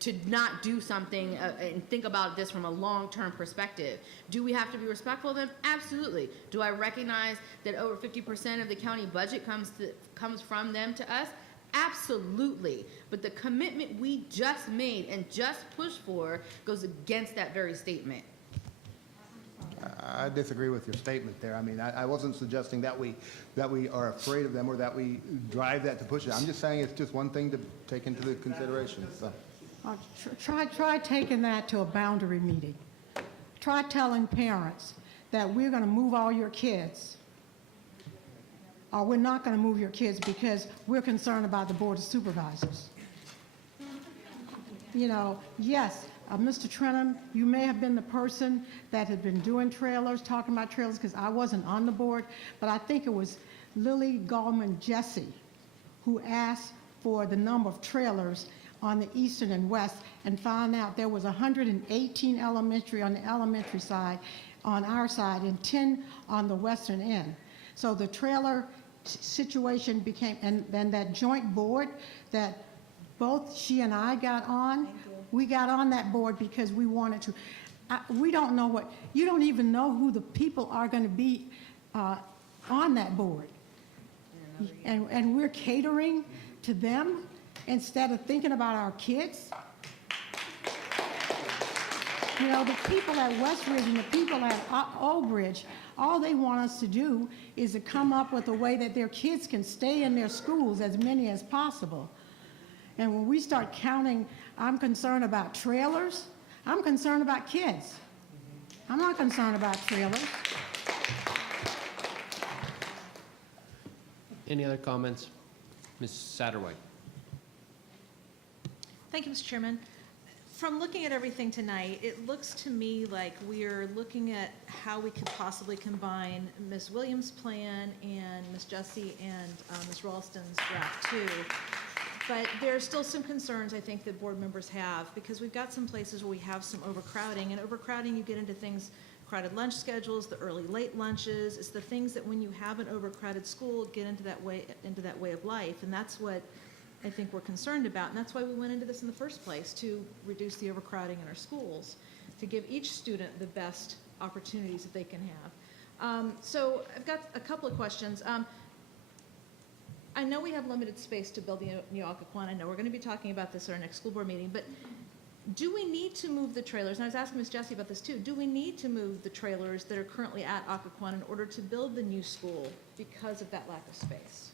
to not do something and think about this from a long-term perspective. Do we have to be respectful of them? Absolutely. Do I recognize that over 50% of the county budget comes from them to us? Absolutely. But the commitment we just made and just pushed for goes against that very statement. I disagree with your statement there. I mean, I wasn't suggesting that we are afraid of them or that we drive that to push it. I'm just saying it's just one thing to take into the consideration. So. Try taking that to a boundary meeting. Try telling parents that we're going to move all your kids, or we're not going to move your kids because we're concerned about the Board of Supervisors. Yes, Mr. Trenum, you may have been the person that had been doing trailers, talking about trailers, because I wasn't on the board, but I think it was Lily Gallman Jesse who asked for the number of trailers on the eastern and west and found out there was 118 elementary on the elementary side, on our side, and 10 on the western end. So the trailer situation became, and then that joint board that both she and I got on, we got on that board because we wanted to. We don't know you don't even know who the people are going to be on that board. And we're catering to them instead of thinking about our kids. The people at West Ridge and the people at Old Bridge, all they want us to do is to come up with a way that their kids can stay in their schools, as many as possible. And when we start counting, I'm concerned about trailers, I'm concerned about kids. I'm not concerned about trailers. Any other comments? Ms. Satterwhite? Thank you, Mr. Chairman. from looking at everything tonight, it looks to me like we're looking at how we could possibly combine Ms. Williams' plan and Ms. Jessie and Ms. Ralston's draft too. But there are still some concerns, I think, that board members have, because we've got some places where we have some overcrowding, and overcrowding, you get into things, crowded lunch schedules, the early, late lunches. It's the things that when you have an overcrowded school, get into that way of life, and that's what I think we're concerned about, and that's why we went into this in the first place, to reduce the overcrowding in our schools, to give each student the best opportunities that they can have. So I've got a couple of questions. I know we have limited space to build the new Occoquan. I know we're going to be talking about this at our next school board meeting, but do we need to move the trailers? And I was asking Ms. Jessie about this too. Do we need to move the trailers that are currently at Occoquan in order to build the new school because of that lack of space?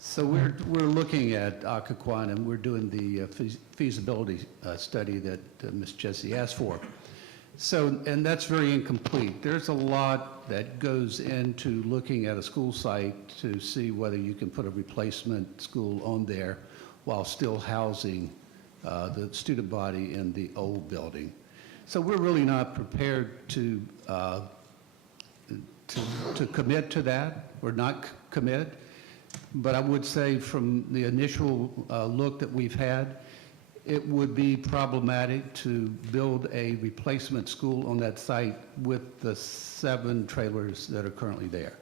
So we're looking at Occoquan, and we're doing the feasibility study that Ms. Jessie asked for. So, and that's very incomplete. There's a lot that goes into looking at a school site to see whether you can put a replacement school on there while still housing the student body in the old building. So we're really not prepared to commit to that, or not commit. But I would say from the initial look that we've had, it would be problematic to build a replacement school on that site with the 7 trailers that are currently there.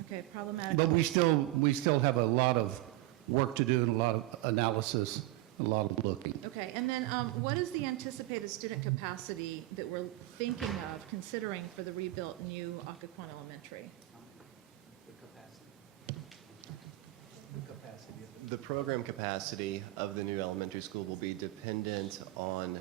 Okay, problematic. But we still have a lot of work to do and a lot of analysis, a lot of looking. Okay, and then what is the anticipated student capacity that we're thinking of, considering for the rebuilt new Occoquan Elementary? The program capacity of the new elementary school will be dependent on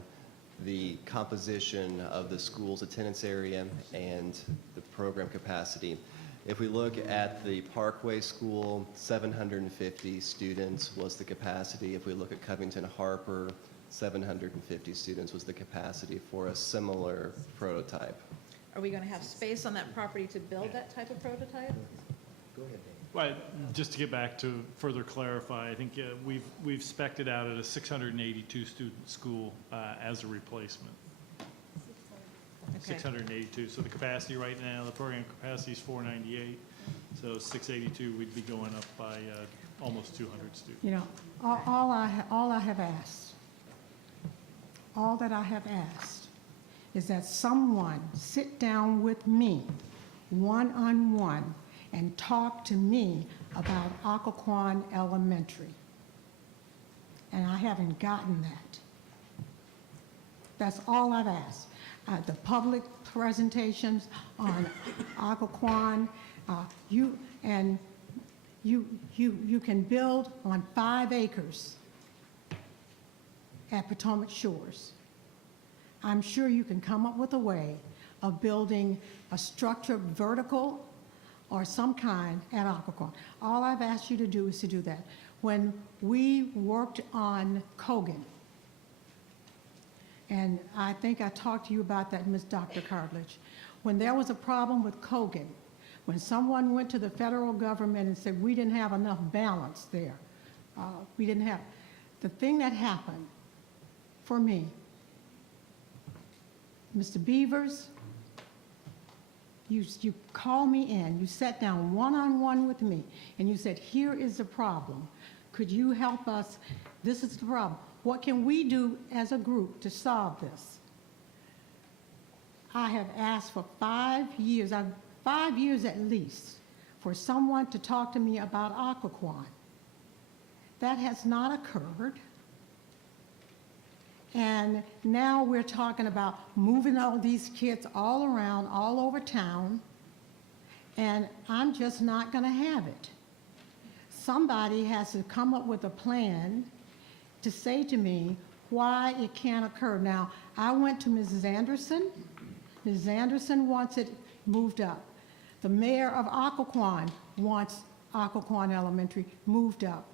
the composition of the school's attendance area and the program capacity. If we look at the Parkway School, 750 students was the capacity. If we look at Covington Harper, 750 students was the capacity for a similar prototype. Are we going to have space on that property to build that type of prototype? Go ahead, Dave. Well, just to get back to further clarify, I think we've spec'd it out at a 682 student school as a replacement. Okay. 682. So the capacity right now, the program capacity is 498. So 682, we'd be going up by almost 200 students. You know, all I have asked, all that I have asked is that someone sit down with me one-on-one and talk to me about Occoquan Elementary. And I haven't gotten that. That's all I've asked. The public presentations on Occoquan, you can build on 5 acres at Potomac Shores. I'm sure you can come up with a way of building a structure vertical or some kind at Occoquan. All I've asked you to do is to do that. When we worked on Kogan, and I think I talked to you about that, Dr. Cartledge, when there was a problem with Kogan, when someone went to the federal government and said we didn't have enough balance there, we didn't have, the thing that happened for me, Mr. Beavers, you called me in, you sat down one-on-one with me, and you said, here is the problem. Could you help us? This is the problem. What can we do as a group to solve this? I have asked for 5 years, 5 years at least, for someone to talk to me about Occoquan. That has not occurred. And now we're talking about moving all these kids all around, all over town, and I'm just not going to have it. Somebody has to come up with a plan to say to me why it can't occur. Now, I went to Mrs. Anderson. Mrs. Anderson wants it moved up. The mayor of Occoquan wants Occoquan Elementary moved up.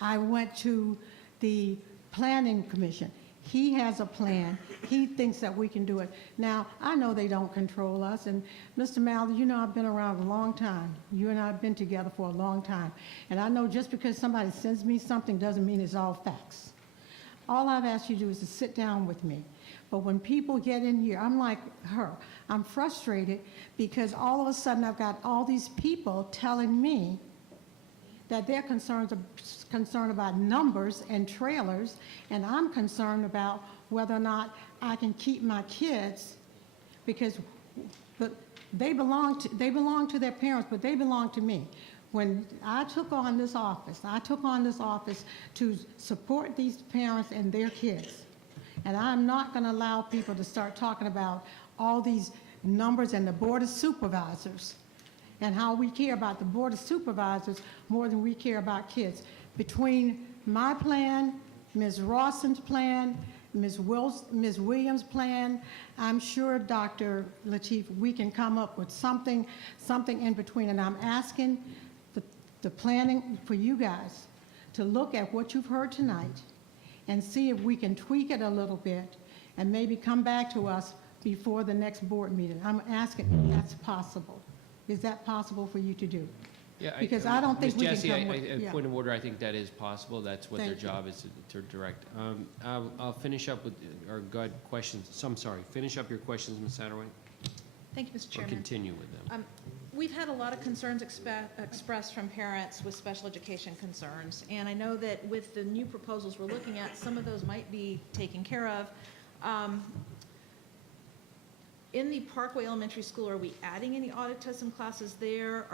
I went to the Planning Commission. He has a plan. He thinks that we can do it. Now, I know they don't control us, and Mr. Malley, you know I've been around a long time. You and I have been together for a long time. And I know just because somebody sends me something doesn't mean it's all facts. All I've asked you to do is to sit down with me. But when people get in here, I'm like her. I'm frustrated because all of a sudden I've got all these people telling me that they're concerned about numbers and trailers, and I'm concerned about whether or not I can keep my kids, because they belong to their parents, but they belong to me. When I took on this office to support these parents and their kids. And I'm not going to allow people to start talking about all these numbers and the Board of Supervisors and how we care about the Board of Supervisors more than we care about kids. Between my plan, Ms. Rawson's plan, Ms. Williams' plan, I'm sure, Dr. Lateef, we can come up with something in between. And I'm asking the planning for you guys to look at what you've heard tonight and see if we can tweak it a little bit and maybe come back to us before the next board meeting. I'm asking if that's possible. Is that possible for you to do? Yeah, Because I don't think we can Ms. come Jessie, with... yeah. point of order, I think that is possible. That's what their Thank you. job is to direct. I'll finish up with, or go ahead, questions. So I'm sorry, finish up your questions, Ms. Satterwhite, Thank you, Mr. or Chairman. continue with them. We've had a lot of concerns expressed from parents with special education concerns, and I know that with the new proposals we're looking at, some of those might be taken care of. In the Parkway Elementary School, are we adding any autism classes there?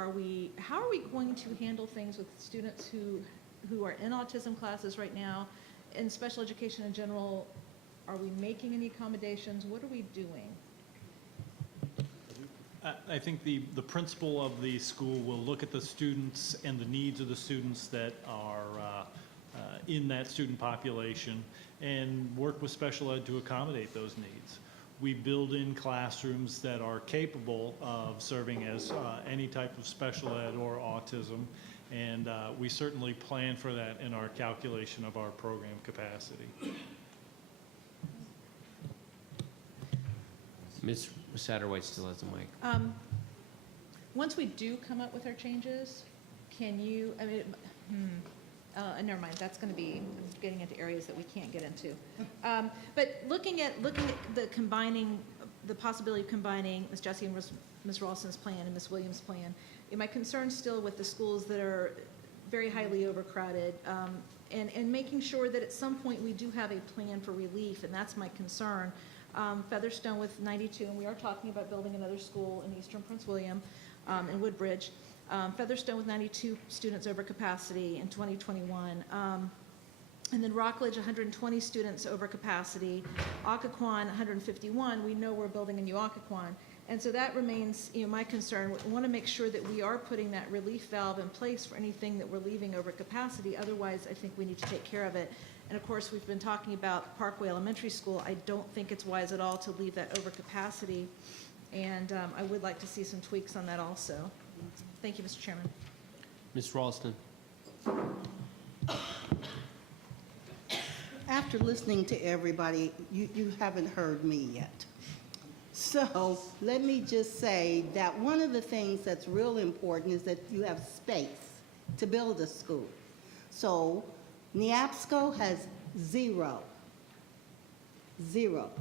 How are we going to handle things with students who are in autism classes right now? In special education in general, are we making any accommodations? What are we doing? I think the principal of the school will look at the students and the needs of the students that are in that student population and work with special ed to accommodate those needs. We build in classrooms that are capable of serving as any type of special ed or autism, and we certainly plan for that in our calculation of our program capacity. Ms. Satterwhite still has the mic. Once we do come up with our changes, can you, never mind, that's going to be getting into areas that we can't get into. But looking at the possibility of combining Ms. Jessie and Ms. Ralston's plan and Ms. Williams' plan, my concern still with the schools that are very highly overcrowded, and making sure that at some point we do have a plan for relief, and that's my concern. Featherstone with 92, and we are talking about building another school in Eastern Prince William, in Woodbridge. Featherstone with 92 students over capacity in 2021. And then Rockledge, 120 students over capacity. Occoquan, 151. We know we're building a new Occoquan. And so that remains, my concern. We want to make sure that we are putting that relief valve in place for anything that we're leaving over capacity. Otherwise, I think we need to take care of it. And of course, we've been talking about Parkway Elementary School. I don't think it's wise at all to leave that over capacity. And I would like to see some tweaks on that also. Thank you, Mr. Chairman. Ms. Ralston. After listening to everybody, you haven't heard me yet. So let me just say that one of the things that's real important is that you have space to build a school. So NEAPSCO has zero.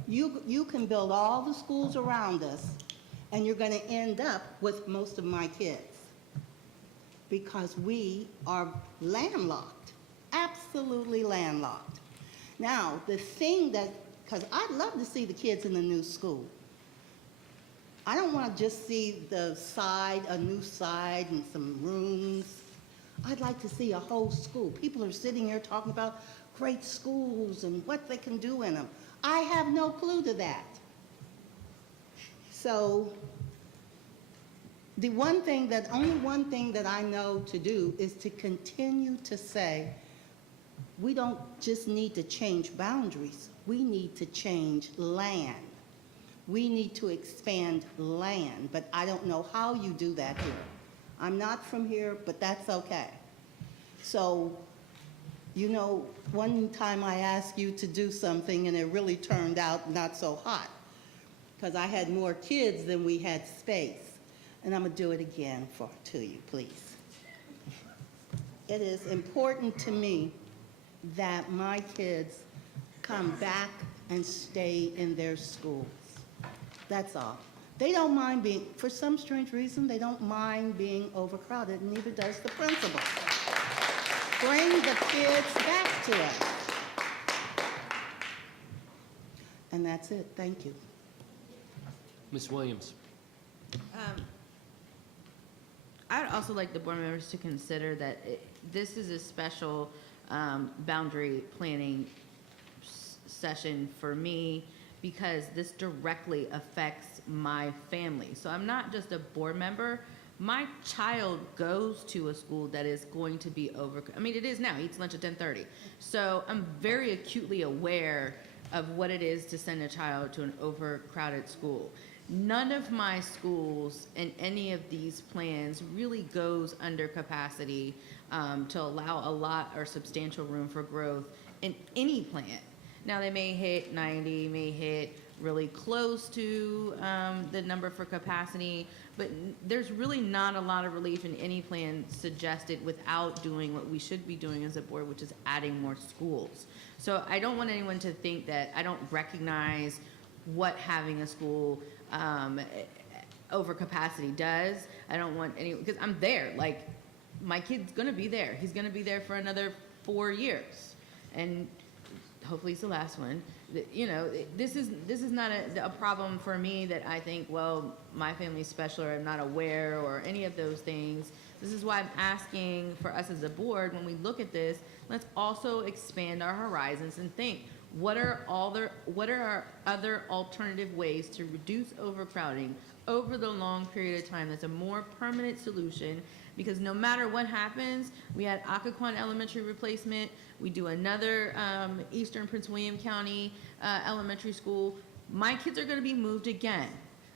You can build all the schools around us, and you're going to end up with most of my kids because we are landlocked, absolutely landlocked. Now, the thing that, because I'd love to see the kids in the new school. I don't want to just see a new side and some rooms. I'd like to see a whole school. People are sitting here talking about great schools and what they can do in them. I have no clue to that. So only one thing that I know to do is to continue to say, we don't just need to change boundaries. We need to change land. We need to expand land, but I don't know how you do that here. I'm not from here, but that's okay. So You know, one time I asked you to do something and it really turned out not so hot because I had more kids than we had space. And I'm gonna do it again to you, please. It is important to me that my kids come back and stay in their schools. That's all. They don't mind being, for some strange reason, they don't mind being overcrowded, and neither does the principal. Bring the kids back to us. And that's it. Thank you. Ms. Williams? I'd also like the board members to consider that this is a special boundary planning session for me because this directly affects my family. So I'm not just a board member. My child goes to a school that is going to be it is now, eats lunch at 10:30. So I'm very acutely aware of what it is to send a child to an overcrowded school. None of my schools in any of these plans really goes under capacity to allow a lot or substantial room for growth in any plan. Now, they may hit 90, may hit really close to the number for capacity, but there's really not a lot of relief in any plan suggested without doing what we should be doing as a board, which is adding more schools. So I don't want anyone to think that I don't recognize what having a school over capacity does. I don't want any, because I'm there, like, my kid's gonna be there. He's gonna be there for another 4 years. And hopefully it's the last one. You know, this is not a problem for me that I think, well, my family's special or I'm not aware or any of those things. This is why I'm asking for us as a board, when we look at this, let's also expand our horizons and think, what are our other alternative ways to reduce overcrowding over the long period of time that's a more permanent solution? Because no matter what happens, we had Occoquan Elementary replacement, we do another Eastern Prince William County elementary school, my kids are gonna be moved again.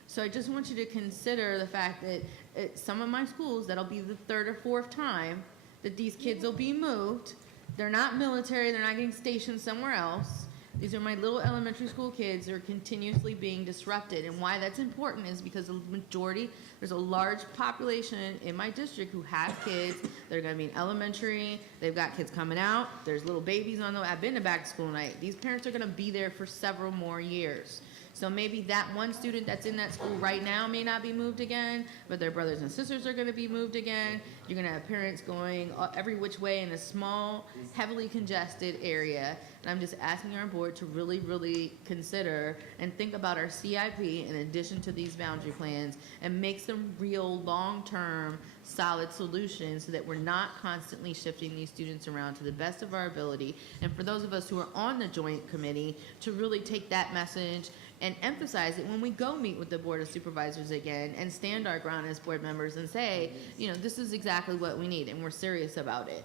So I just want you to consider the fact that at some of my schools, that'll be the third or fourth time that these kids will be moved. They're not military, they're not getting stationed somewhere else. These are my little elementary school kids that are continuously being disrupted. And why that's important is because the majority, there's a large population in my district who have kids that are gonna be in elementary, they've got kids coming out, there's little babies on the way. I've been to back to school night. These parents are gonna be there for several more years. So maybe that one student that's in that school right now may not be moved again, but their brothers and sisters are gonna be moved again. You're gonna have parents going every which way in a small, heavily congested area. And I'm just asking our board to really, really consider and think about our CIP in addition to these boundary plans and make some real long-term solid solutions so that we're not constantly shifting these students around to the best of our ability. And for those of us who are on the joint committee, to really take that message and emphasize it when we go meet with the Board of Supervisors again and stand our ground as board members and say, you know, this is exactly what we need and we're serious about it.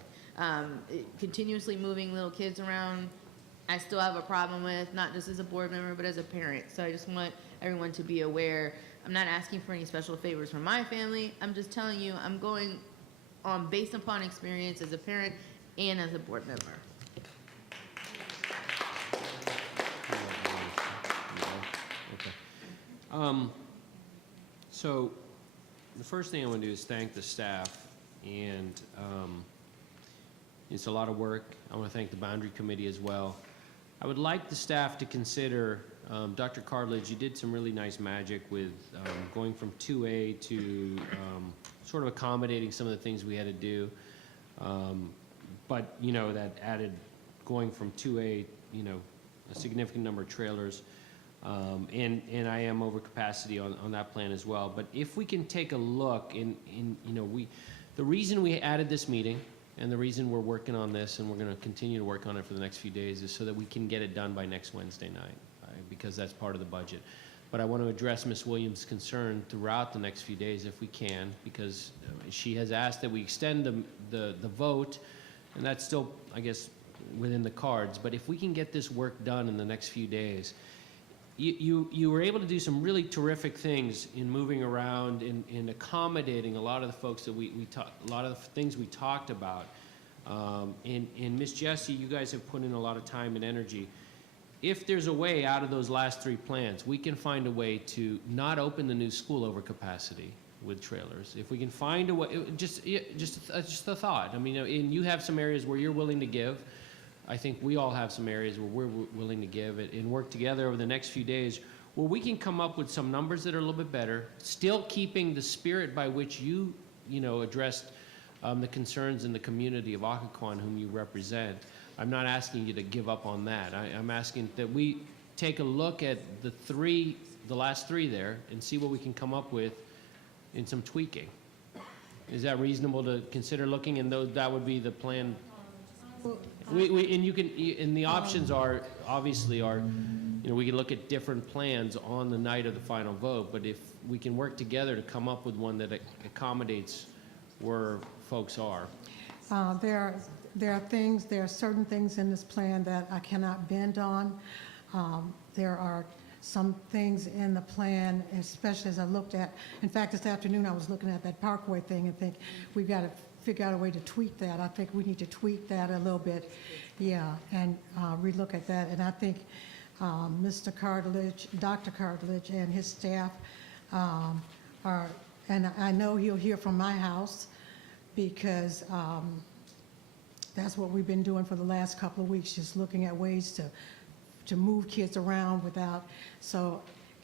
Continuously moving little kids around, I still have a problem with, not just as a board member, but as a parent. So I just want everyone to be aware. I'm not asking for any special favors from my family. I'm just telling you, I'm going on based upon experience as a parent and as a board member. So the first thing I want to do is thank the staff, and it's a lot of work. I want to thank the Boundary Committee as well. I would like the staff to consider, Dr. Cartledge, you did some really nice magic with going from 2A to sort of accommodating some of the things we had to do. But, you know, that added going from 2A, you know, a significant number of trailers. And I am over capacity on that plan as well. But if we can take a look in you know, the reason we added this meeting and the reason we're working on this and we're going to continue to work on it for the next few days is so that we can get it done by next Wednesday night, because that's part of the budget. But I want to address Ms. Williams' concern throughout the next few days if we can, because she has asked that we extend the vote, and that's still, I guess, within the cards. But if we can get this work done in the next few days, you were able to do some really terrific things in moving around, in accommodating a lot of the folks that we talked, a lot of the things we talked about. And Ms. Jessie, you guys have put in a lot of time and energy. If there's a way out of those last 3 plans, we can find a way to not open the new school over capacity with trailers. If we can find a way, just a thought. I mean, and you have some areas where you're willing to give. I think we all have some areas where we're willing to give it and work together over the next few days where we can come up with some numbers that are a little bit better, still keeping the spirit by which you addressed the concerns in the community of Occoquan whom you represent. I'm not asking you to give up on that. I'm asking that we take a look at the last 3 there and see what we can come up with in some tweaking. Is that reasonable to consider looking? And that would be the plan. And the options are, obviously, we can look at different plans on the night of the final vote, but if we can work together to come up with one that accommodates where folks are. There are certain things in this plan that I cannot bend on. There are some things in the plan, especially as I looked at, in fact, this afternoon I was looking at that Parkway thing and think we've got to figure out a way to tweak that. I think we need to tweak that a little bit, yeah, and relook at that. And I think Mr. Cartledge, Dr. Cartledge and his staff and I know he'll hear from my house because that's what we've been doing for the last couple of weeks, just looking at ways to move kids around without,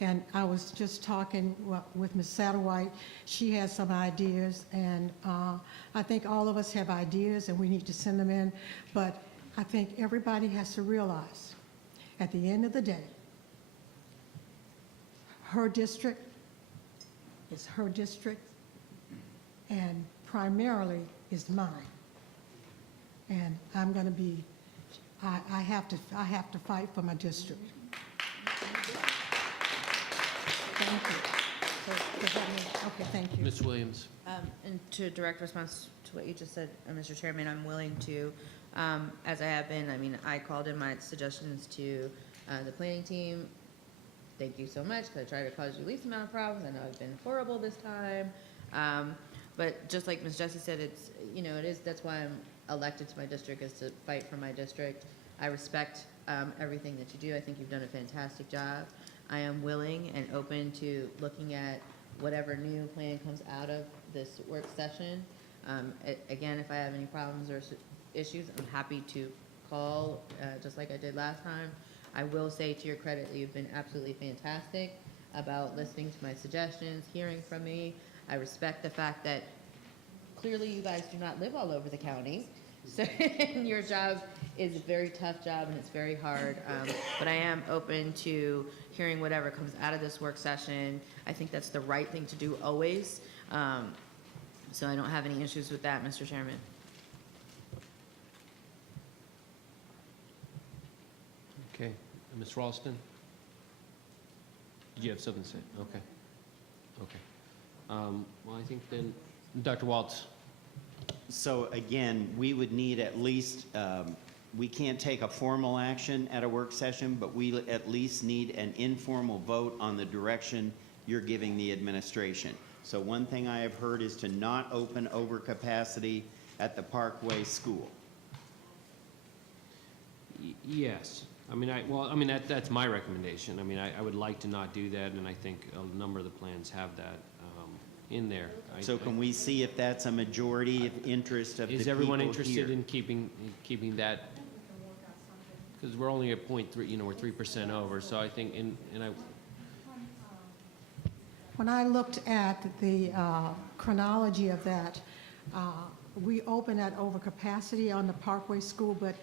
and I was just talking with Ms. Satterwhite. She has some ideas, and I think all of us have ideas, and we need to send them in. But I think everybody has to realize, at the end of the day, her district is her district, and primarily is mine. And I'm going to be, I have to fight for my district. Thank you. So, does that mean, okay, thank you. Ms. Williams. And to direct response to what you just said, Mr. Chairman, I'm willing to, as I have been, I mean, I called in my suggestions to the planning team. Thank you so much, because I try to cause you least amount of problems. I know I've been horrible this time. But just like Ms. Jessie said, it's, that's why I'm elected to my district, is to fight for my district. I respect everything that you do. I think you've done a fantastic job. I am willing and open to looking at whatever new plan comes out of this work session. Again, if I have any problems or issues, I'm happy to call, just like I did last time. I will say to your credit that you've been absolutely fantastic about listening to my suggestions, hearing from me. I respect the fact that clearly you guys do not live all over the county. So your job is a very tough job and it's very hard. But I am open to hearing whatever comes out of this work session. I think that's the right thing to do always. So I don't have any issues with that, Mr. Chairman. Okay. Ms. Ralston? Did you have something to say? Okay. Okay. Well, I think then, Dr. Waltz. So again, we would need at least, we can't take a formal action at a work session, but we at least need an informal vote on the direction you're giving the administration. So one thing I have heard is to not open overcapacity at the Parkway School. Yes. I mean, that's my recommendation. I mean, I would like to not do that, and I think a number of the plans have that in there. So can we see if that's a majority of interest of the people Is here? everyone interested in keeping that? Because we're only at 0.3, we're 3% over, so I think, When I looked at the chronology of that, we opened at overcapacity on the Parkway School, but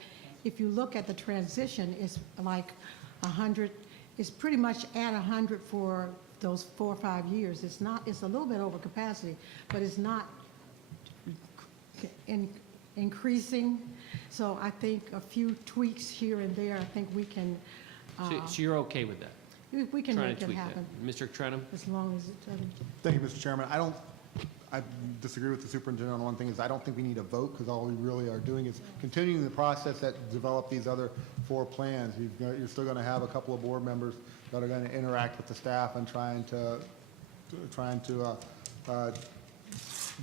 if you look at the transition, it's like 100, it's pretty much at 100 for those 4 or 5 years. It's not, it's a little bit over capacity, but it's not increasing. So I think a few tweaks here and there, I think we can. so you're okay with that? We can Trying make to it tweak happen, that. Mr. Trenum? as long as it doesn't. Thank you, Mr. Chairman. I disagree with the superintendent on one thing, is I don't think we need a vote, because all we really are doing is continuing the process that developed these other 4 plans. You're still going to have a couple of board members that are going to interact with the staff and trying to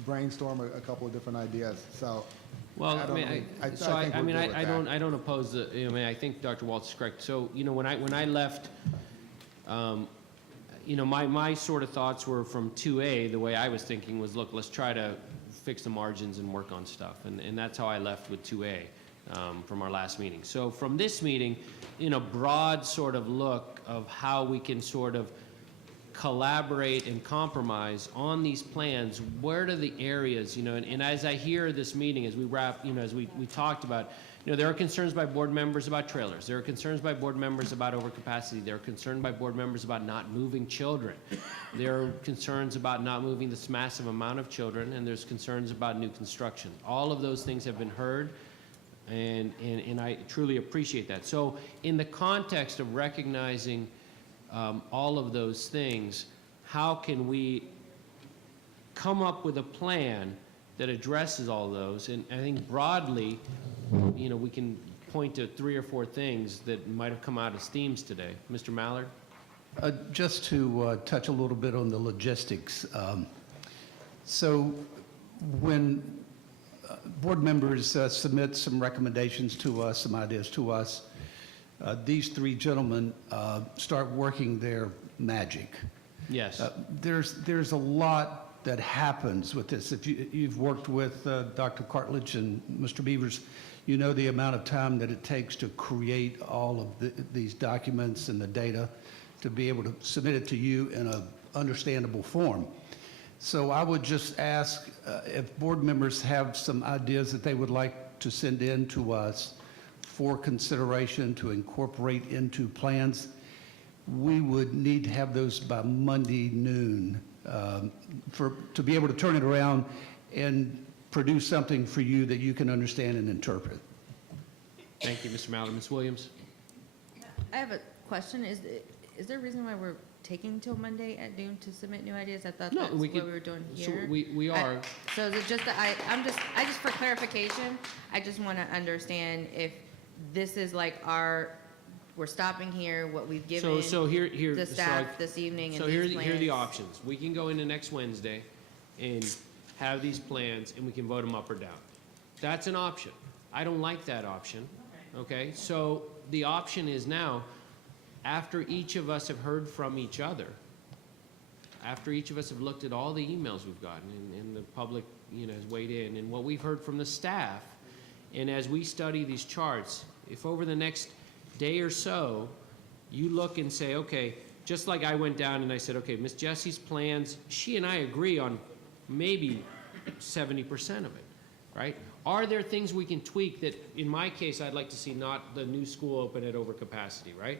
brainstorm a couple of different ideas. So Well, I mean, think I we're mean, good with I that. don't oppose the, I mean, I think Dr. Waltz is correct. So, you know, when I left, you know, my sort of thoughts were from 2A, the way I was thinking was, look, let's try to fix the margins and work on stuff. And that's how I left with 2A from our last meeting. So from this meeting, in a broad sort of look of how we can sort of collaborate and compromise on these plans, where are the areas, you know, and as I hear this meeting, as we wrap, you know, as we talked about, you know, there are concerns by board members about trailers. There are concerns by board members about overcapacity. There are concerns by board members about not moving children. There are concerns about not moving this massive amount of children, and there's concerns about new construction. All of those things have been heard, and I truly appreciate that. So in the context of recognizing all of those things, how can we come up with a plan that addresses all those? And I think broadly, you know, we can point to 3 or 4 things that might have come out as themes today. Mr. Mallard? Just to touch a little bit on the logistics. So when board members submit some recommendations to us, some ideas to us, these 3 gentlemen start working their magic. Yes. There's a lot that happens with this. If you've worked with Dr. Cartledge and Mr. Beavers, you know the amount of time that it takes to create all of these documents and the data to be able to submit it to you in an understandable form. So I would just ask if board members have some ideas that they would like to send in to us for consideration to incorporate into plans, we would need to have those by Monday noon to be able to turn it around and produce something for you that you can understand and interpret. Thank you, Mr. Mallard. Ms. Williams? I have a question. Is there a reason why we're taking till Monday at noon to submit new ideas? I thought No, that's we what could- we were doing So here. we are. So is it just that I just for clarification, I just want to understand if this is like we're stopping here, what we've given So here. the so staff this evening and So these here are the plans. options. We can go into next Wednesday and have these plans, and we can vote them up or down. That's an option. I don't like that option, okay? So the option is now, after each of us have heard from each other, after each of us have looked at all the emails we've gotten, and the public, you know, has weighed in, and what we've heard from the staff, and as we study these charts, if over the next day or so, you look and say, okay, just like I went down and I said, okay, Miss Jessie's plans, she and I agree on maybe 70% of it, right? Are there things we can tweak that, in my case, I'd like to see not the new school open at overcapacity, right?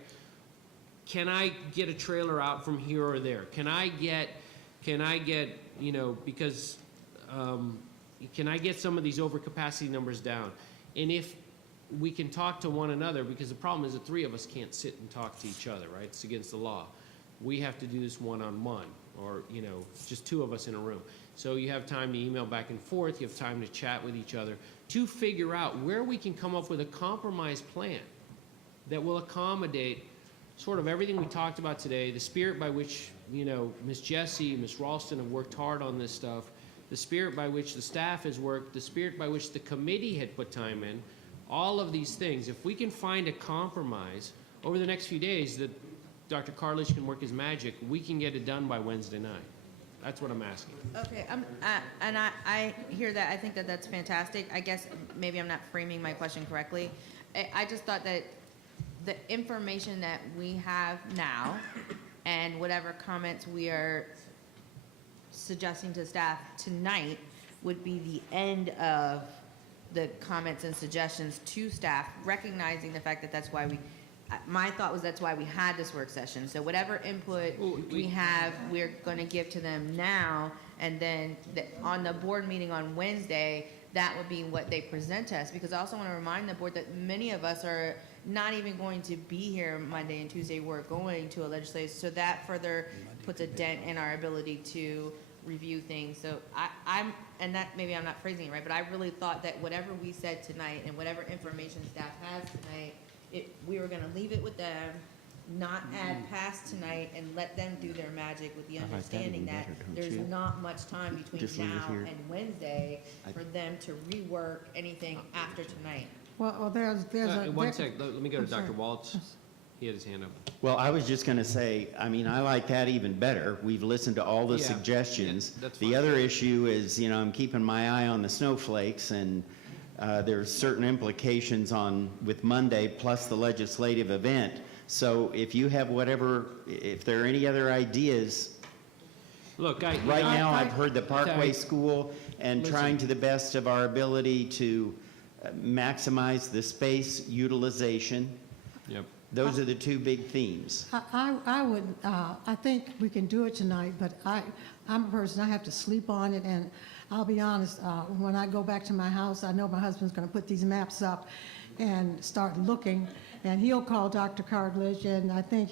Can I get a trailer out from here or there? Can I get, you know, because, can I get some of these overcapacity numbers down? And if we can talk to one another, because the problem is the 3 of us can't sit and talk to each other, right? It's against the law. We have to do this one-on-one, or, you know, just 2 of us in a room. So you have time to email back and forth, you have time to chat with each other, to figure out where we can come up with a compromise plan that will accommodate sort of everything we talked about today, the spirit by which, you know, Ms. Jessie, Ms. Ralston have worked hard on this stuff, the spirit by which the staff has worked, the spirit by which the committee had put time in, all of these things. If we can find a compromise over the next few days that Dr. Cartledge can work his magic, we can get it done by Wednesday night. That's what I'm asking. Okay, and I hear that. I think that that's fantastic. I guess maybe I'm not framing my question correctly. I just thought that the information that we have now and whatever comments we are suggesting to staff tonight would be the end of the comments and suggestions to staff, recognizing the fact that that's why my thought was that's why we had this work session. So whatever input we have, we're going to give to them now, and then on the board meeting on Wednesday, that would be what they present to us. Because I also want to remind the board that many of us are not even going to be here Monday and Tuesday. We're going to a legislative, so that further puts a dent in our ability to review things. So and that maybe I'm not phrasing it right, but I really thought that whatever we said tonight and whatever information staff has tonight, we were going to leave it with them not add past tonight and let them do their magic with the understanding that there's not much time between Just leave it now here. and Wednesday for them to rework anything after tonight. Well, there's a. One sec, let me go to I'm sorry. Dr. Waltz. He had his hand up. Well, I was just going to say, I mean, I like that even better. We've listened to all the Yeah, suggestions. yeah, that's The fine. other issue is, you know, I'm keeping my eye on the snowflakes, and there's certain implications with Monday plus the legislative event. So if you have if there are any other ideas, Look, right now I've heard the Parkway Okay. School and Listen. trying to the best of our ability to maximize the space utilization. Yep. Those are the two big themes. I would, I think we can do it tonight, but I'm a person, I have to sleep on it, and I'll be honest, when I go back to my house, I know my husband's gonna put these maps up and start looking, and he'll call Dr. Cartledge, and I think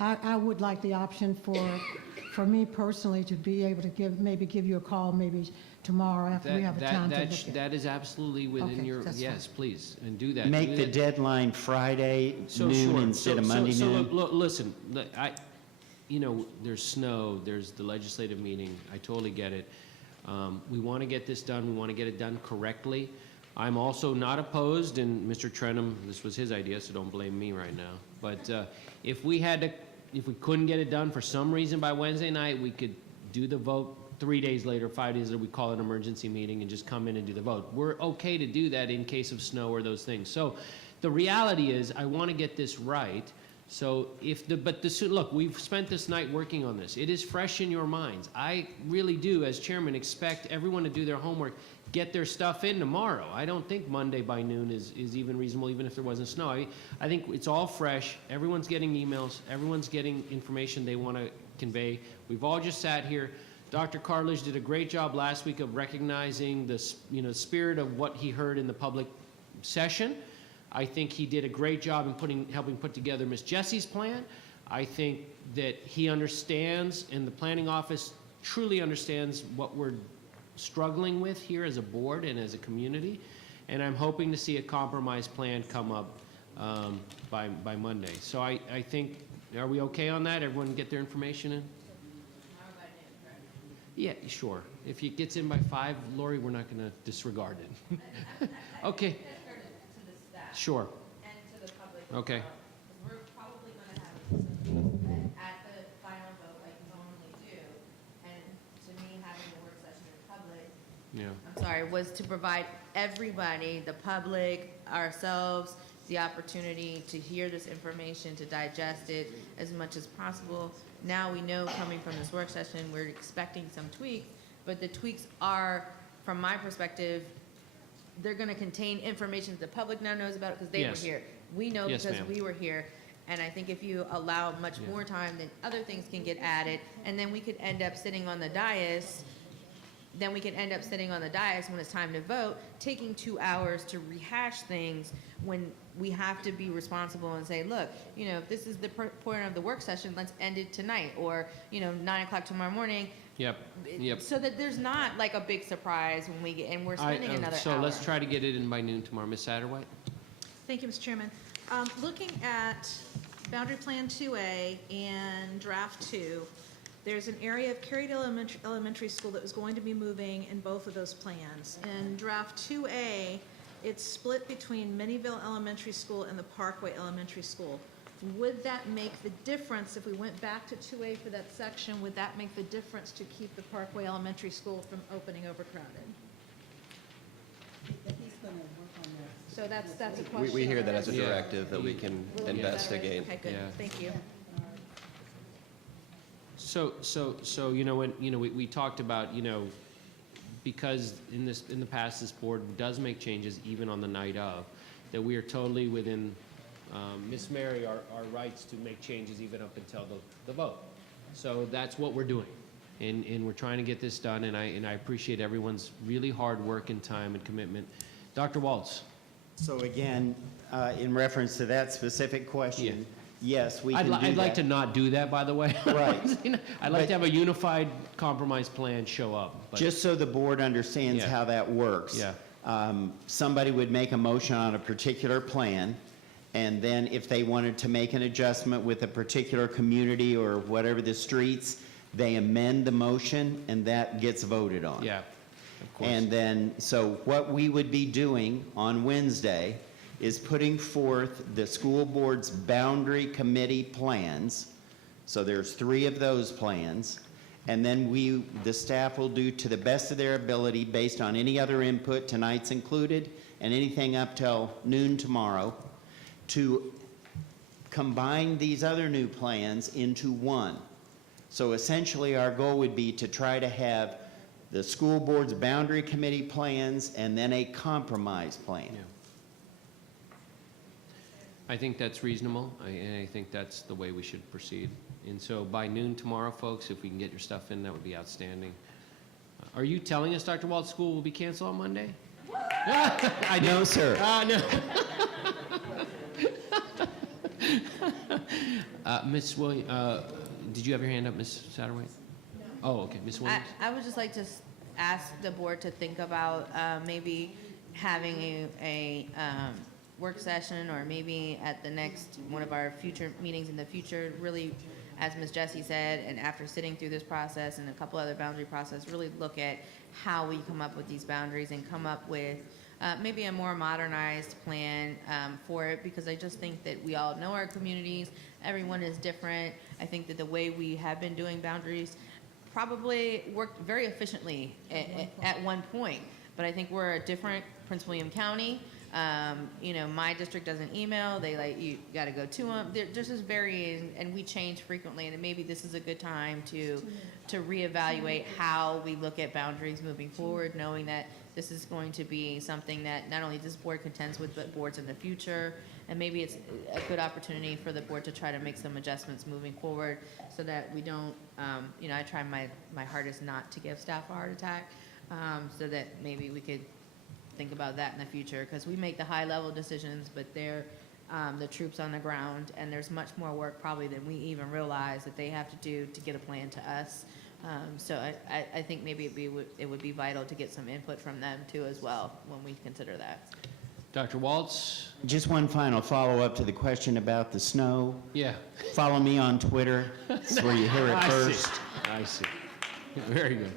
I would like the option for me personally to be able to maybe give you a call, maybe tomorrow after we have a time to look at it. That is absolutely within Okay, your, that's yes, please, and do that. Make Do the that. deadline Friday So noon sure. instead of Monday So noon. listen, there's snow, there's the legislative meeting, I totally get it. We want to get this done, we want to get it done correctly. I'm also not opposed, and Mr. Trenum, this was his idea, so don't blame me right now. But if we couldn't get it done for some reason by Wednesday night, we could do the vote 3 days later, 5 days later, we call it an emergency meeting and just come in and do the vote. We're okay to do that in case of snow or those things. So the reality is, I want to get this right. So look, we've spent this night working on this. It is fresh in your minds. I really do, as chairman, expect everyone to do their homework, get their stuff in tomorrow. I don't think Monday by noon is even reasonable, even if there wasn't snow. I think it's all fresh. Everyone's getting emails. Everyone's getting information they want to convey. We've all just sat here. Dr. Cartledge did a great job last week of recognizing the spirit of what he heard in the public session. I think he did a great job in helping put together Ms. Jessie's plan. I think that he understands, and the planning office truly understands what we're struggling with here as a board and as a community. And I'm hoping to see a compromise plan come up by Monday. So I think, are we okay on that? Everyone get their information in? Yeah, sure. If it gets in by 5, Lori, we're not going to disregard it. Okay. Sure. And to the public. Okay. We're probably going to have some at the final vote like you normally do. And to me, having the work session in public, Yeah. I'm sorry, was to provide everybody, the public, ourselves, the opportunity to hear this information, to digest it as much as possible. Now we know coming from this work session, we're expecting some tweaks, but the tweaks are, from my perspective, they're gonna contain information that the public now knows about because they were Yes. here. We know Yes, because ma'am. we were here. And I think if you allow much Yeah. more time, then other things can get added, and then we could end up sitting on the dais. Then we could end up sitting on the dais when it's time to vote, taking 2 hours to rehash things when we have to be responsible and say, look, if this is the point of the work session, let's end it tonight, or, 9 o'clock tomorrow morning. Yep. Yep. So that there's not like a big surprise when we get, and we're spending another hour. So let's try to get it in by noon tomorrow. Ms. Satterwhite? Thank you, Mr. Chairman. Looking at Boundary Plan 2A and Draft 2, there's an area of Carrydale Elementary School that was going to be moving in both of those plans. In Draft 2A, it's split between Minnieville Elementary School and the Parkway Elementary School. Would that make the difference if we went back to 2A for that section? Would that make the difference to keep the Parkway Elementary School from opening Overcrowded? So that's a question. We hear that as a Yeah. directive that we can Will you- investigate. Okay, good, Yeah. thank you. So we talked about, because in the past, this board does make changes even on the night of, that we are totally within, Miss Mary, our rights to make changes even up until the vote. So that's what we're doing. And we're trying to get this done, and I appreciate everyone's really hard work and time and commitment. Dr. Waltz? So again, in reference to that specific question, yes, we can do that. I'd like to not do that, by the way. Right. I'd like to have a unified compromise plan show up. But Just so the board understands Yeah. how that works. Yeah. Somebody would make a motion on a particular plan, And then if they wanted to make an adjustment with a particular community or whatever the streets, they amend the motion and that gets voted on. Yeah, of course. And then, so what we would be doing on Wednesday is putting forth the school board's boundary committee plans. So there's 3 of those plans. And then the staff will do to the best of their ability, based on any other input, tonight's included, and anything up till noon tomorrow, to combine these other new plans into one. So essentially, our goal would be to try to have the school board's boundary committee plans and then a compromise plan. Yeah. I think that's reasonable, and I think that's the way we should proceed. And so by noon tomorrow, folks, if we can get your stuff in, that would be outstanding. Are you telling us, Dr. Walt, school will be canceled on Monday? I No, sir. No. Ms. Williams, did you have your hand up, Ms. Satterwhite? No. Oh, okay, Ms. Williams? I would just like to ask the board to think about maybe having a work session, or maybe at the next one of our future meetings in the future, really, as Ms. Jessie said, and after sitting through this process and a couple other boundary process, really look at how we come up with these boundaries and come up with maybe a more modernized plan for it, because I just think that we all know our communities, everyone is different. I think that the way we have been doing boundaries probably worked very efficiently at one point, but I think we're a different Prince William County. You know, my district doesn't email, you gotta go to them. There's just varying, and we change frequently, and maybe this is a good time to reevaluate how we look at boundaries moving forward, knowing that this is going to be something that not only this board contends with, but boards in the future. And maybe it's a good opportunity for the board to try to make some adjustments moving forward, so that we don't, you know, I try my hardest not to give staff a heart attack, so that maybe we could think about that in the future, because we make the high level decisions, but they're the troops on the ground, and there's much more work probably than we even realize that they have to do to get a plan to us. So I think maybe it would be vital to get some input from them too as well when we consider that. Dr. Waltz? Just one final follow-up to the question about the snow. Yeah. Follow me on Twitter. That's where you hear it first. I see. Very good.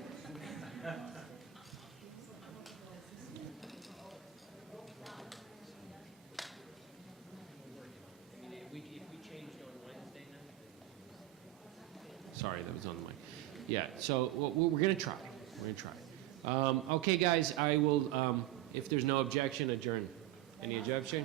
Sorry, that was on the mic. Yeah, so we're going to try. We're going to try. Okay, guys, I will, if there's no objection, adjourn. Any objection?